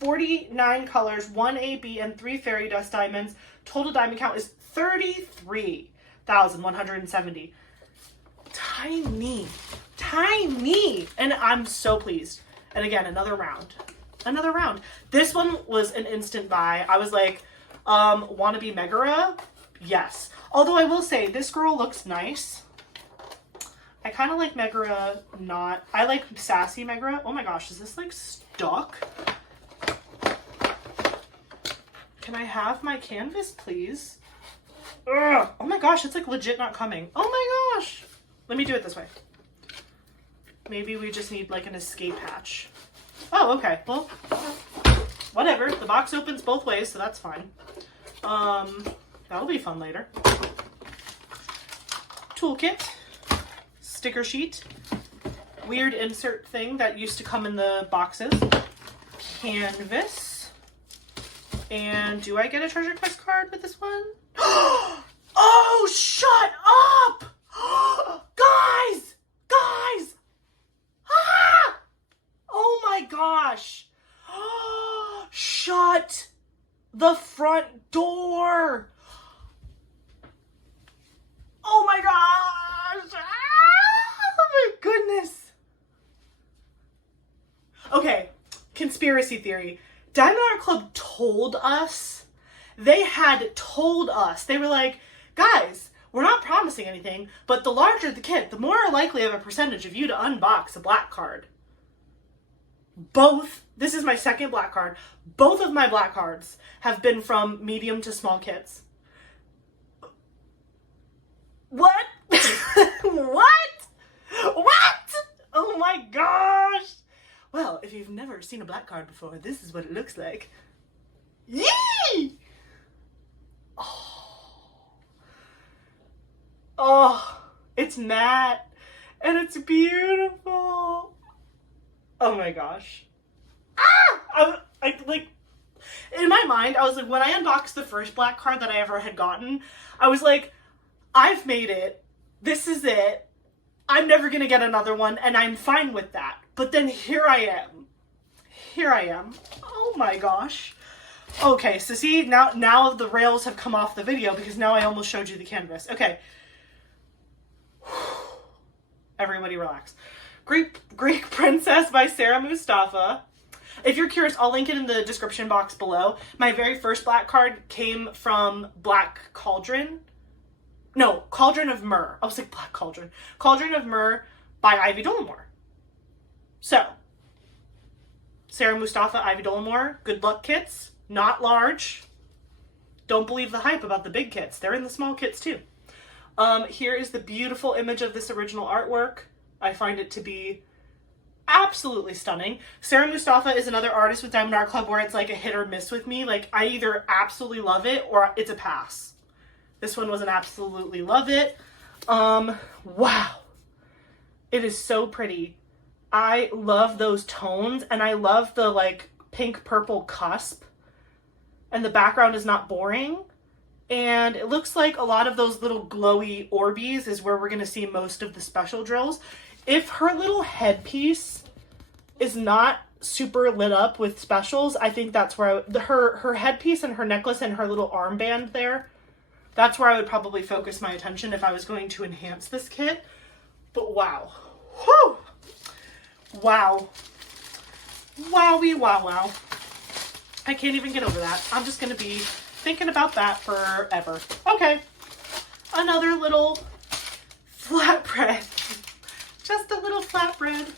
49 colors, 1 AB, and 3 fairy dust diamonds. Total diamond count is 33,170. Tiny. And I'm so pleased. And again, another round. This one was an instant buy. I was like, wanna be Megara? Yes. Although I will say, this girl looks nice. I kind of like Megara I like sassy Megara. Oh my gosh, is this like stuck? Can I have my canvas, please? Ugh. Oh my gosh, it's like legit not coming. Oh my gosh. Let me do it this way. Maybe we just need like an escape hatch. Oh, okay. Well, whatever. The box opens both ways, so that's fine. That'll be fun later. Toolkit. Sticker sheet. Weird insert thing that used to come in the boxes. Canvas. And do I get a treasure quest card with this one? Oh, shut up! Guys! Ah! Oh my gosh! Shut the front door! Oh my gosh! Oh my goodness! Okay, conspiracy theory. Diamond Art Club told us. They had told us. They were like, guys, we're not promising anything, but the larger the kit, the more likely of a percentage of you to unbox a black card. This is my second black card. Both of my black cards have been from medium to small kits. What? What? Oh my gosh. Well, if you've never seen a black card before, this is what it looks like. Yee! Oh, it's matte and it's beautiful. Oh my gosh. Ah! I like, in my mind, I was like, when I unboxed the first black card that I ever had gotten, I was like, I've made it. This is it. I'm never gonna get another one, and I'm fine with that. But then here I am. Oh my gosh. Okay, so see, now the rails have come off the video because now I almost showed you the canvas. Okay. Everybody relax. Greek Princess by Moustafa. If you're curious, I'll link it in the description box below. My very first black card came from Black Cauldron. No, Cauldron of Myrrh. I was like, Black Cauldron. Cauldron of Myrrh by Ivy Dollamore. So, Moustafa, Ivy Dollamore, good luck kits. Not large. Don't believe the hype about the big kits. They're in the small kits too. Here is the beautiful image of this original artwork. I find it to be absolutely stunning. Sarah Moustafa is another artist with Diamond Art Club where it's like a hit or miss with me. Like, I either absolutely love it or it's a pass. This one was an absolutely love it. Wow. It is so pretty. I love those tones, and I love the like pink purple cusp, and the background is not boring. And it looks like a lot of those little glowy Orbeez is where we're going to see most of the special drills. If her little headpiece is not super lit up with specials, I think that's where her headpiece and her necklace and her little armband there, that's where I would probably focus my attention if I was going to enhance this kit. But wow. Whew! Wow. Wowie wow wow. I can't even get over that. I'm just going to be thinking about that forever. Okay. Another little flatbread. Just a little flatbread.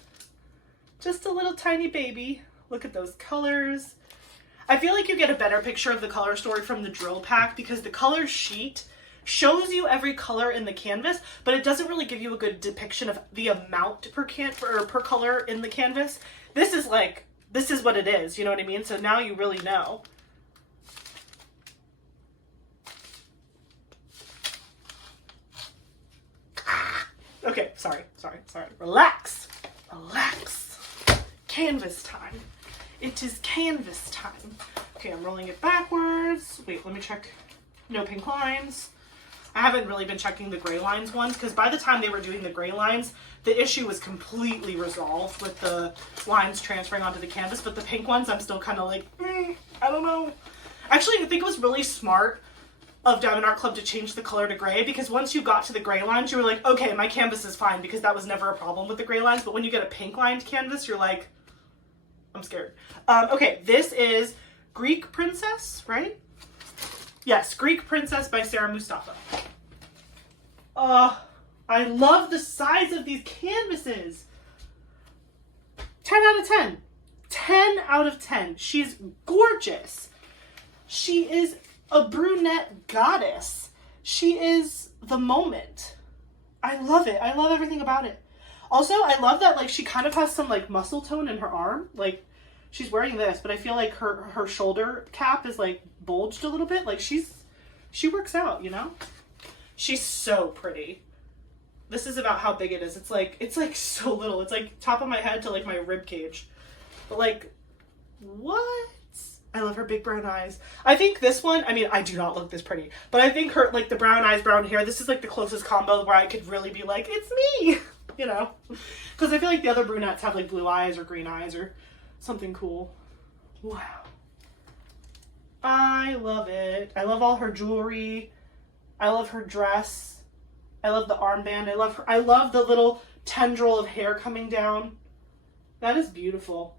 Just a little tiny baby. Look at those colors. I feel like you get a better picture of the color story from the drill pack because the color sheet shows you every color in the canvas, but it doesn't really give you a good depiction of the amount per color in the canvas. This is what it is, you know what I mean? So now you really know. Okay, sorry. Relax. Canvas time. It is canvas time. Okay, I'm rolling it backwards. Wait, let me check. No pink lines. I haven't really been checking the gray lines ones because by the time they were doing the gray lines, the issue was completely resolved with the lines transferring onto the canvas. But the pink ones, I'm still kind of like, I don't know. Actually, I think it was really smart of Diamond Art Club to change the color to gray because once you got to the gray lines, you were like, okay, my canvas is fine because that was never a problem with the gray lines. But when you get a pink lined canvas, you're like, I'm scared. Okay, this is Greek Princess, right? Yes, Greek Princess by Sarah Moustafa. I love the size of these canvases. 10 out of 10. 10 out of 10. She's gorgeous. She is a brunette goddess. She is the moment. I love it. I love everything about it. Also, I love that like she kind of has some like muscle tone in her arm. Like she's wearing this, but I feel like her shoulder cap is like bulged a little bit. Like she works out, you know? She's so pretty. This is about how big it is. It's like so little. It's like top of my head to like my rib cage. But like, what? I love her big brown eyes. I think this one, I mean, I do not look this pretty, but I think her, like the brown eyes, brown hair, this is like the closest combo where I could really be like, it's me, you know? Because I feel like the other brunettes have like blue eyes or green eyes or something cool. Wow. I love it. I love all her jewelry. I love her dress. I love the armband. I love the little tendril of hair coming down. That is beautiful.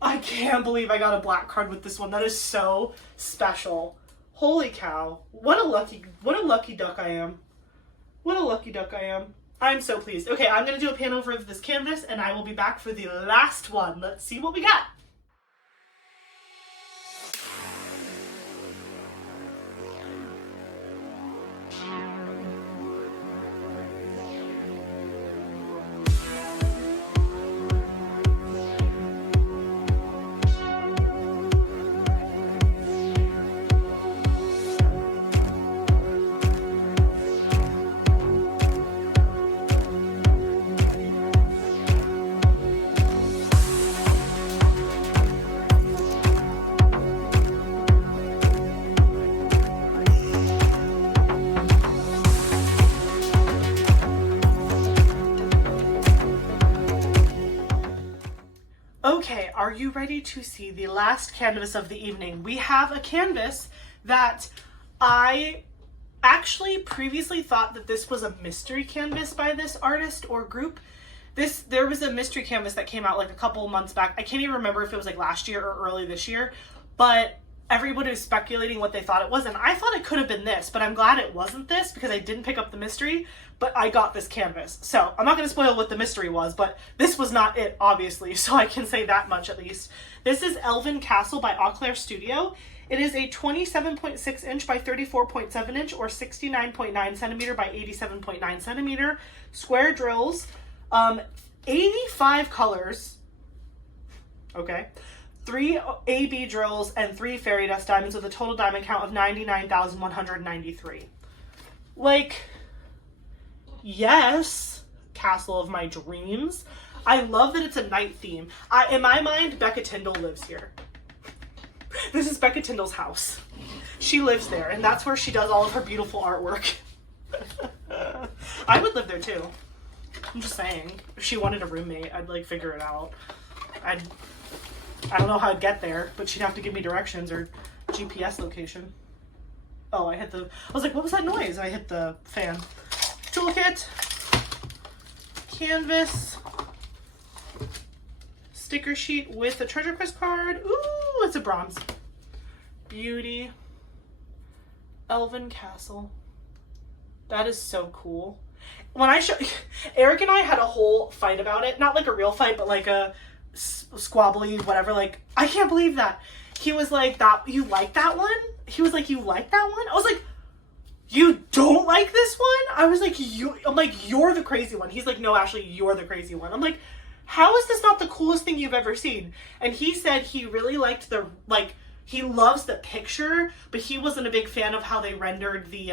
I can't believe I got a black card with this one. That is so special. Holy cow. What a lucky duck I am. What a lucky duck I am. I'm so pleased. Okay, I'm going to do a pan over of this canvas and I will be back for the last one. Let's see what we got. Okay, are you ready to see the last canvas of the evening? We have a canvas that I actually previously thought that this was a mystery canvas by this artist or group. There was a mystery canvas that came out like a couple months back. I can't even remember if it was like last year or early this year, but everybody was speculating what they thought it was, and I thought it could have been this, but I'm glad it wasn't this because I didn't pick up the mystery, but I got this canvas. So I'm not going to spoil what the mystery was, but this was not it, obviously, so I can say that much at least. This is Elvin Castle by Auclair Studio. It is a 27.6 inch by 34.7 inch or 69.9 centimeter by 87.9 centimeter square drills. 85 colors. Okay. 3 AB drills and 3 fairy dust diamonds with a total diamond count of 99,193. Like, yes, castle of my dreams. I love that it's a night theme. In my mind, Becca Tyndall lives here. This is Becca Tyndall's house. She lives there, and that's where she does all of her beautiful artwork. I would live there too. I'm just saying. If she wanted a roommate, I'd like figure it out. I don't know how I'd get there, but she'd have to give me directions or GPS location. Oh, I was like, what was that noise? I hit the fan. Toolkit. Canvas. Sticker sheet with a treasure quest card. Ooh, it's a bronze. Beauty. Elven castle. That is so cool. When I Eric and I had a whole fight about it. Not like a real fight, but like a squabbly, whatever. Like, I can't believe that. He was like, you like that one? He was like, you like that one? I was like, you don't like this one? I was like, I'm like, you're the crazy one. He's like, no, Ashley, you're the crazy one. I'm like, how is this not the coolest thing you've ever seen? And he said he really liked he loves the picture, but he wasn't a big fan of how they rendered the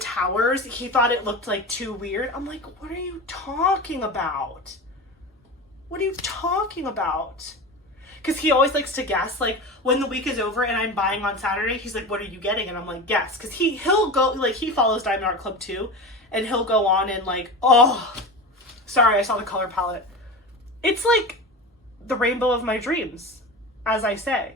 towers. He thought it looked like too weird. I'm like, what are you talking about? What are you talking about? Because he always likes to guess, like, when the week is over and I'm buying on Saturday, he's like, what are you getting? And I'm like, guess. Because he'll go, like, he follows Diamond Art Club too, and he'll go on and like, oh, sorry, I saw the color palette. It's like the rainbow of my dreams, as I say.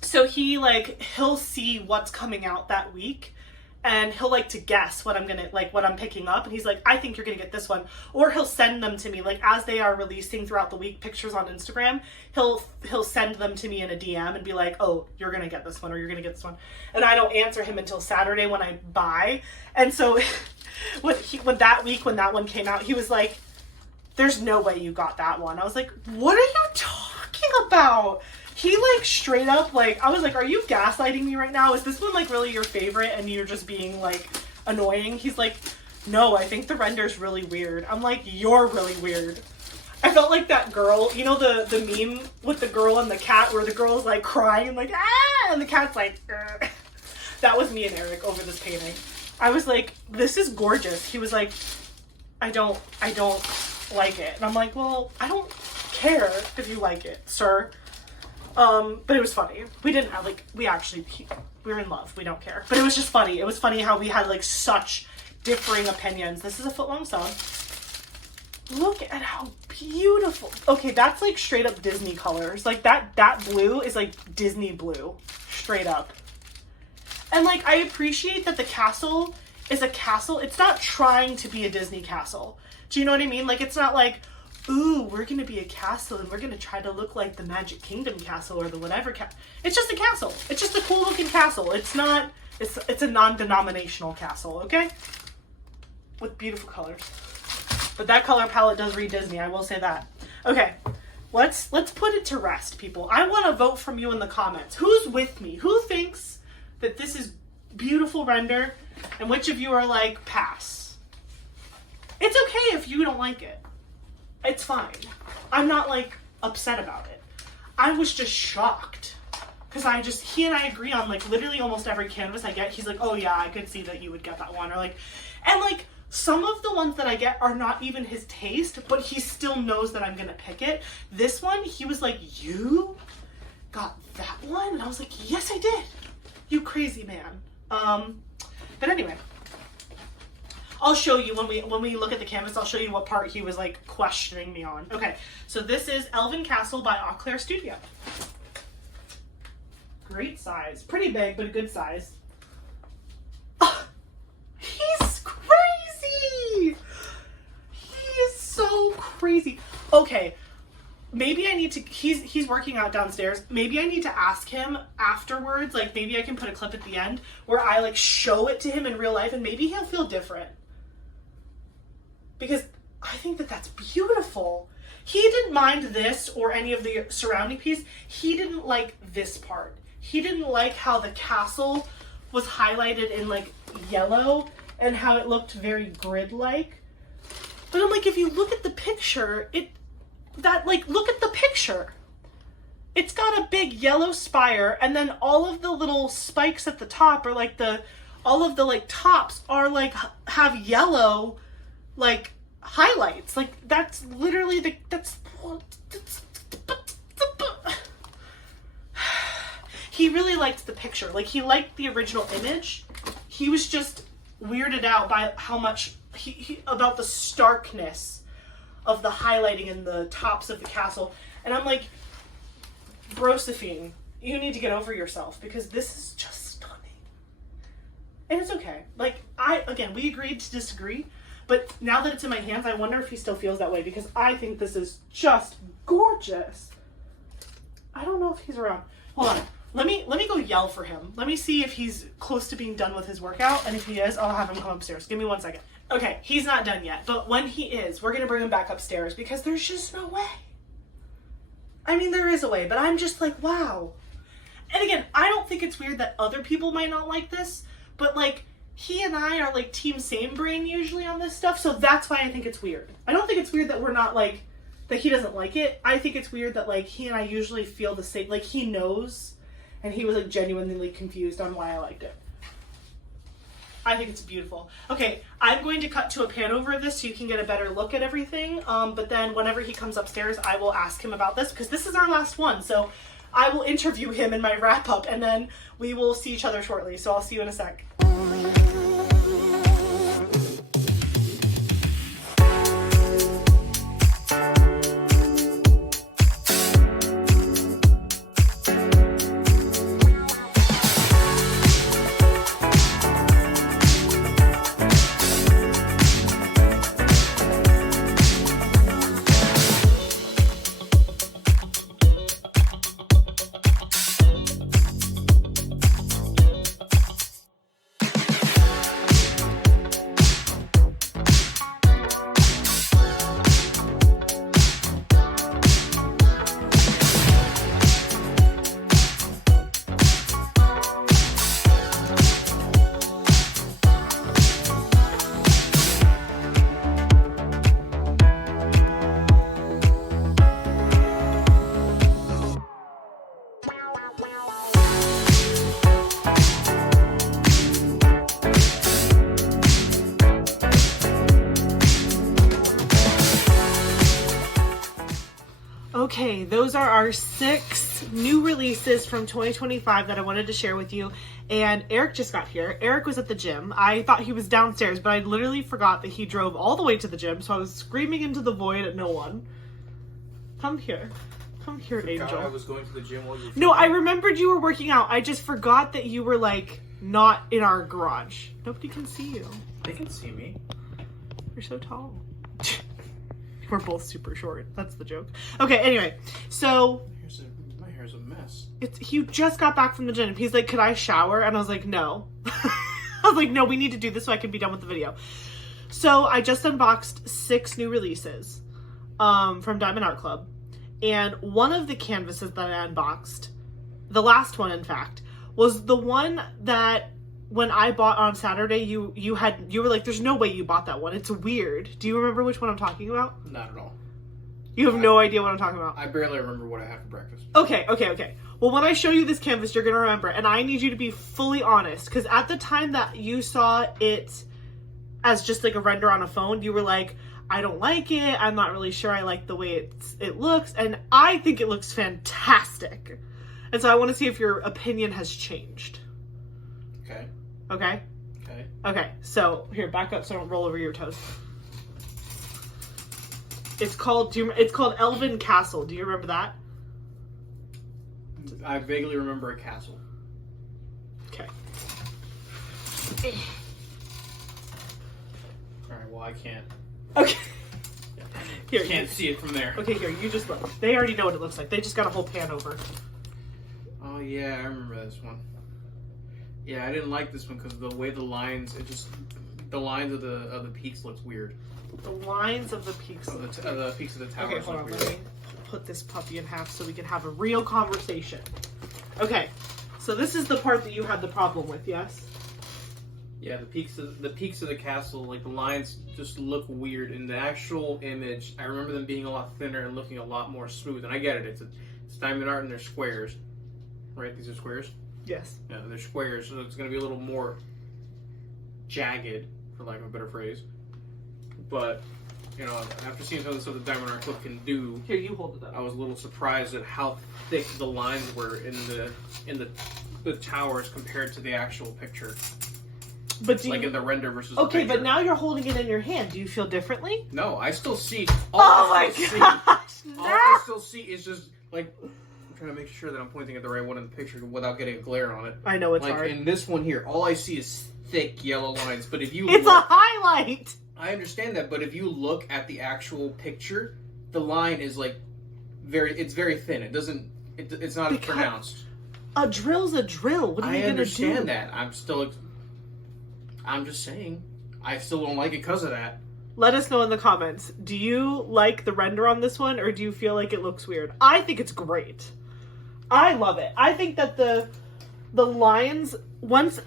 So he'll see what's coming out that week, and he'll like to guess what I'm picking up, and he's like, I think you're gonna get this one. Or he'll send them to me, like, as they are releasing throughout the week pictures on Instagram, he'll send them to me in a DM and be like, oh, you're gonna get this one, or you're gonna get this one. And I don't answer him until Saturday when I buy. And so when that one came out, he was like, there's no way you got that one. I was like, what are you talking about? He like straight up, like, I was like, are you gaslighting me right now? Is this one like really your favorite and you're just being like annoying? He's like, no, I think the render's really weird. I'm like, you're really weird. I felt like that girl, you know, the meme with the girl and the cat where the girl's like crying and like, ah, and the cat's like, Ugh. That was me and Eric over this painting. I was like, this is gorgeous. He was like, I don't like it. And I'm like, well, I don't care if you like it, sir. But it was funny. We didn't have, like, we were in love. We don't care. But it was just funny. It was funny how we had, like, such differing opinions. This is a foot-long sew. Look at how beautiful. Okay, that's, like, straight up Disney colors. Like, that blue is, like, Disney blue. Straight up. And, like, I appreciate that the castle is a castle. It's not trying to be a Disney castle. Do you know what I mean? Like, it's not like, ooh, we're going to be a castle and we're going to try to look like the Magic Kingdom castle or the whatever castle. It's just a castle. It's just a cool looking castle. It's not, it's a non-denominational castle, okay? With beautiful colors. But that color palette does read Disney, I will say that. Okay, let's put it to rest, people. I want to vote from you in the comments. Who's with me? Who thinks that this is beautiful render? And which of you are like, pass? It's okay if you don't like it. It's fine. I'm not like upset about it. I was just shocked. Because he and I agree on like literally almost every canvas I get. He's like, oh yeah, I could see that you would get that one. Or like, and like some of the ones that I get are not even his taste, but he still knows that I'm going to pick it. This one, he was like, you got that one? And I was like, yes, I did. You crazy man. But anyway. I'll show you when we look at the canvas, I'll show you what part he was like questioning me on. Okay, so this is Elven Castle by Auclair Studio. Great size. Pretty big, but a good size. Oh, he's crazy! He is so crazy. Okay, maybe I need to, he's working out downstairs. Maybe I need to ask him afterwards, like maybe I can put a clip at the end where I like show it to him in real life and maybe he'll feel different. Because I think that that's beautiful. He didn't mind this or any of the surrounding piece. He didn't like this part. He didn't like how the castle was highlighted in like yellow and how it looked very grid-like. But I'm like, if you look at the picture, look at the picture. It's got a big yellow spire, and then all of the little spikes at the top are like all of the like tops are like have yellow like highlights. Like that's literally he really liked the picture. Like he liked the original image. He was just weirded out by how much he about the starkness of the highlighting in the tops of the castle. And I'm like, Brosephine, you need to get over yourself because this is just stunning. And it's okay. Like, we agreed to disagree, but now that it's in my hands, I wonder if he still feels that way because I think this is just gorgeous. I don't know if he's around. Hold on. Let me go yell for him. Let me see if he's close to being done with his workout, and if he is, I'll have him come upstairs. Give me 1 second. Okay, he's not done yet, but when he is, we're gonna bring him back upstairs because there's just no way. I mean, there is a way, but I'm just like, wow. And again, I don't think it's weird that other people might not like this, but like, he and I are like team same brain usually on this stuff, so that's why I think it's weird. I don't think it's weird that we're not like, that he doesn't like it. I think it's weird that like, he and I usually feel the same, like he knows, and he was like genuinely confused on why I liked it. I think it's beautiful. Okay, I'm going to cut to a pan over of this so you can get a better look at everything. But then whenever he comes upstairs, I will ask him about this because this is our last one. So I will interview him in my wrap up and then we will see each other shortly. So I'll see you in a sec. Okay, those are our 6 new releases from 2025 that I wanted to share with you. And Eric just got here. Eric was at the gym. I thought he was downstairs, but I literally forgot that he drove all the way to the gym, so I was screaming into the void at no one. Come here. Come here, Angel. I was going to the gym while you were No, I remembered you were working out. I just forgot that you were, like, not in our garage. Nobody can see you. They can see me. You're so tall. We're both super short. That's the joke. Okay, anyway. So... My hair's a mess. He just got back from the gym. He's like, could I shower? And I was like, no. I was like, no, we need to do this so I can be done with the video. So I just unboxed 6 new releases from Diamond Art Club. And one of the canvases that I unboxed, the last one in fact, was the one that when I bought on Saturday, you were like, there's no way you bought that one. It's weird. Do you remember which one I'm talking about? Not at all. You have no idea what I'm talking about? I barely remember what I had for breakfast. Okay. Well, when I show you this canvas, you're going to remember. And I need you to be fully honest. Because at the time that you saw it as just like a render on a phone, you were like, I don't like it. I'm not really sure I like the way it looks. And I think it looks fantastic. And so I want to see if your opinion has changed. Okay. Okay? Okay. Okay, so here, back up so I don't roll over your toes. It's called Elven Castle. Do you remember that? I vaguely remember a castle. Okay. Alright, well I can't. Okay. Here, can't see it from there. Okay, here, you just look. They already know what it looks like. They just got a whole pan over. Oh yeah, I remember this one. Yeah, I didn't like this one because the way the lines, the lines of the peaks looks weird. The lines of the peaks. The peaks of the towers. Okay, hold on. Weird. Let me put this puppy in half so we can have a real conversation. Okay, so this is the part that you had the problem with, yes? Yeah, the peaks of the castle, like the lines just look weird. In the actual image, I remember them being a lot thinner and looking a lot more smooth. And I get it, it's diamond art and they're squares, right? These are squares. Yes. Yeah, they're squares, so it's going to be a little more jagged, for lack of a better phrase. But you know, after seeing some of the stuff that diamond art clip can do, Here, you hold it up. I was a little surprised at how thick the lines were in the towers compared to the actual picture. But do like you... in the render versus Okay, the picture. but now you're holding it in your hand. Do you feel differently? No, I still see. Oh my gosh! All I still see is just like I'm trying to make sure that I'm pointing at the right one in the picture without getting a glare on it. I know it's like hard. in this one here, all I see is thick yellow lines. But if you It's look, a highlight. I understand that, but if you look at the actual picture, the line is like it's very thin. It doesn't. It's not as pronounced. A drill's a drill. What are you gonna do? I understand that. I'm just saying, I still don't like it because of that. Let us know in the comments. Do you like the render on this one, or do you feel like it looks weird? I think it's great. I love it. I think that the lines once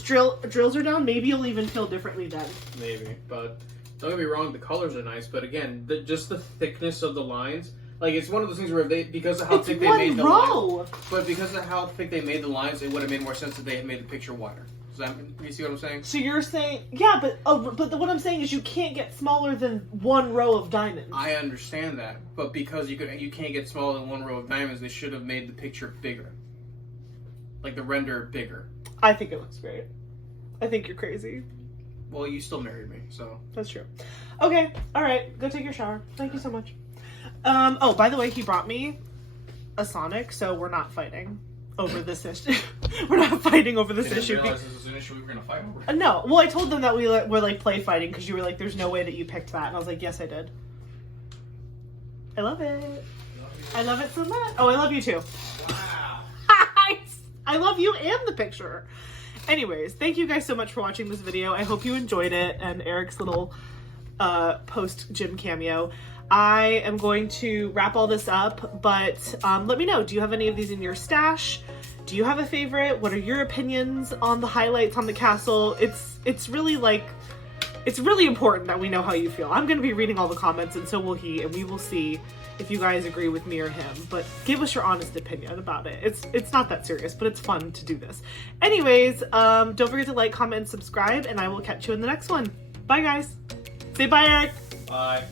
drills are down, maybe you'll even feel differently then. Maybe, but don't get me wrong, the colors are nice. But again, just the thickness of the lines, like it's one of those things where because of how thick they made the lines, but because of how thick they made the lines, it would have made more sense if they had made the picture wider. You see what I'm saying? So you're saying, yeah, but what I'm saying is you can't get smaller than one row of diamonds. I understand that, but because you can't get smaller than one row of diamonds, they should have made the picture bigger, like the render bigger. I think it looks great. I think you're crazy. Well, you still married me, so That's true. Okay, all right, go take your shower. Thank you so much. Oh, by the way, he brought me a Sonic, so we're not fighting over this issue. We're not fighting over this issue. I didn't realize this was an issue we were going to fight over. No. Well, I told them that we were like play fighting because you were like, there's no way that you picked that. And I was like, yes, I did. I love it. I love it so much. Oh, I love you too. Wow. I love you and the picture. Anyways, thank you guys so much for watching this video. I hope you enjoyed it and Eric's little post-gym cameo. I am going to wrap all this up, but let me know, do you have any of these in your stash? Do you have a favorite? What are your opinions on the highlights on the castle? It's really important that we know how you feel. I'm going to be reading all the comments, and so will he, and we will see if you guys agree with me or him. But give us your honest opinion about it. It's not that serious, but it's fun to do this. Anyways, don't forget to like, comment, and subscribe, and I will catch you in the next one. Bye, guys. Say bye, Eric. Bye.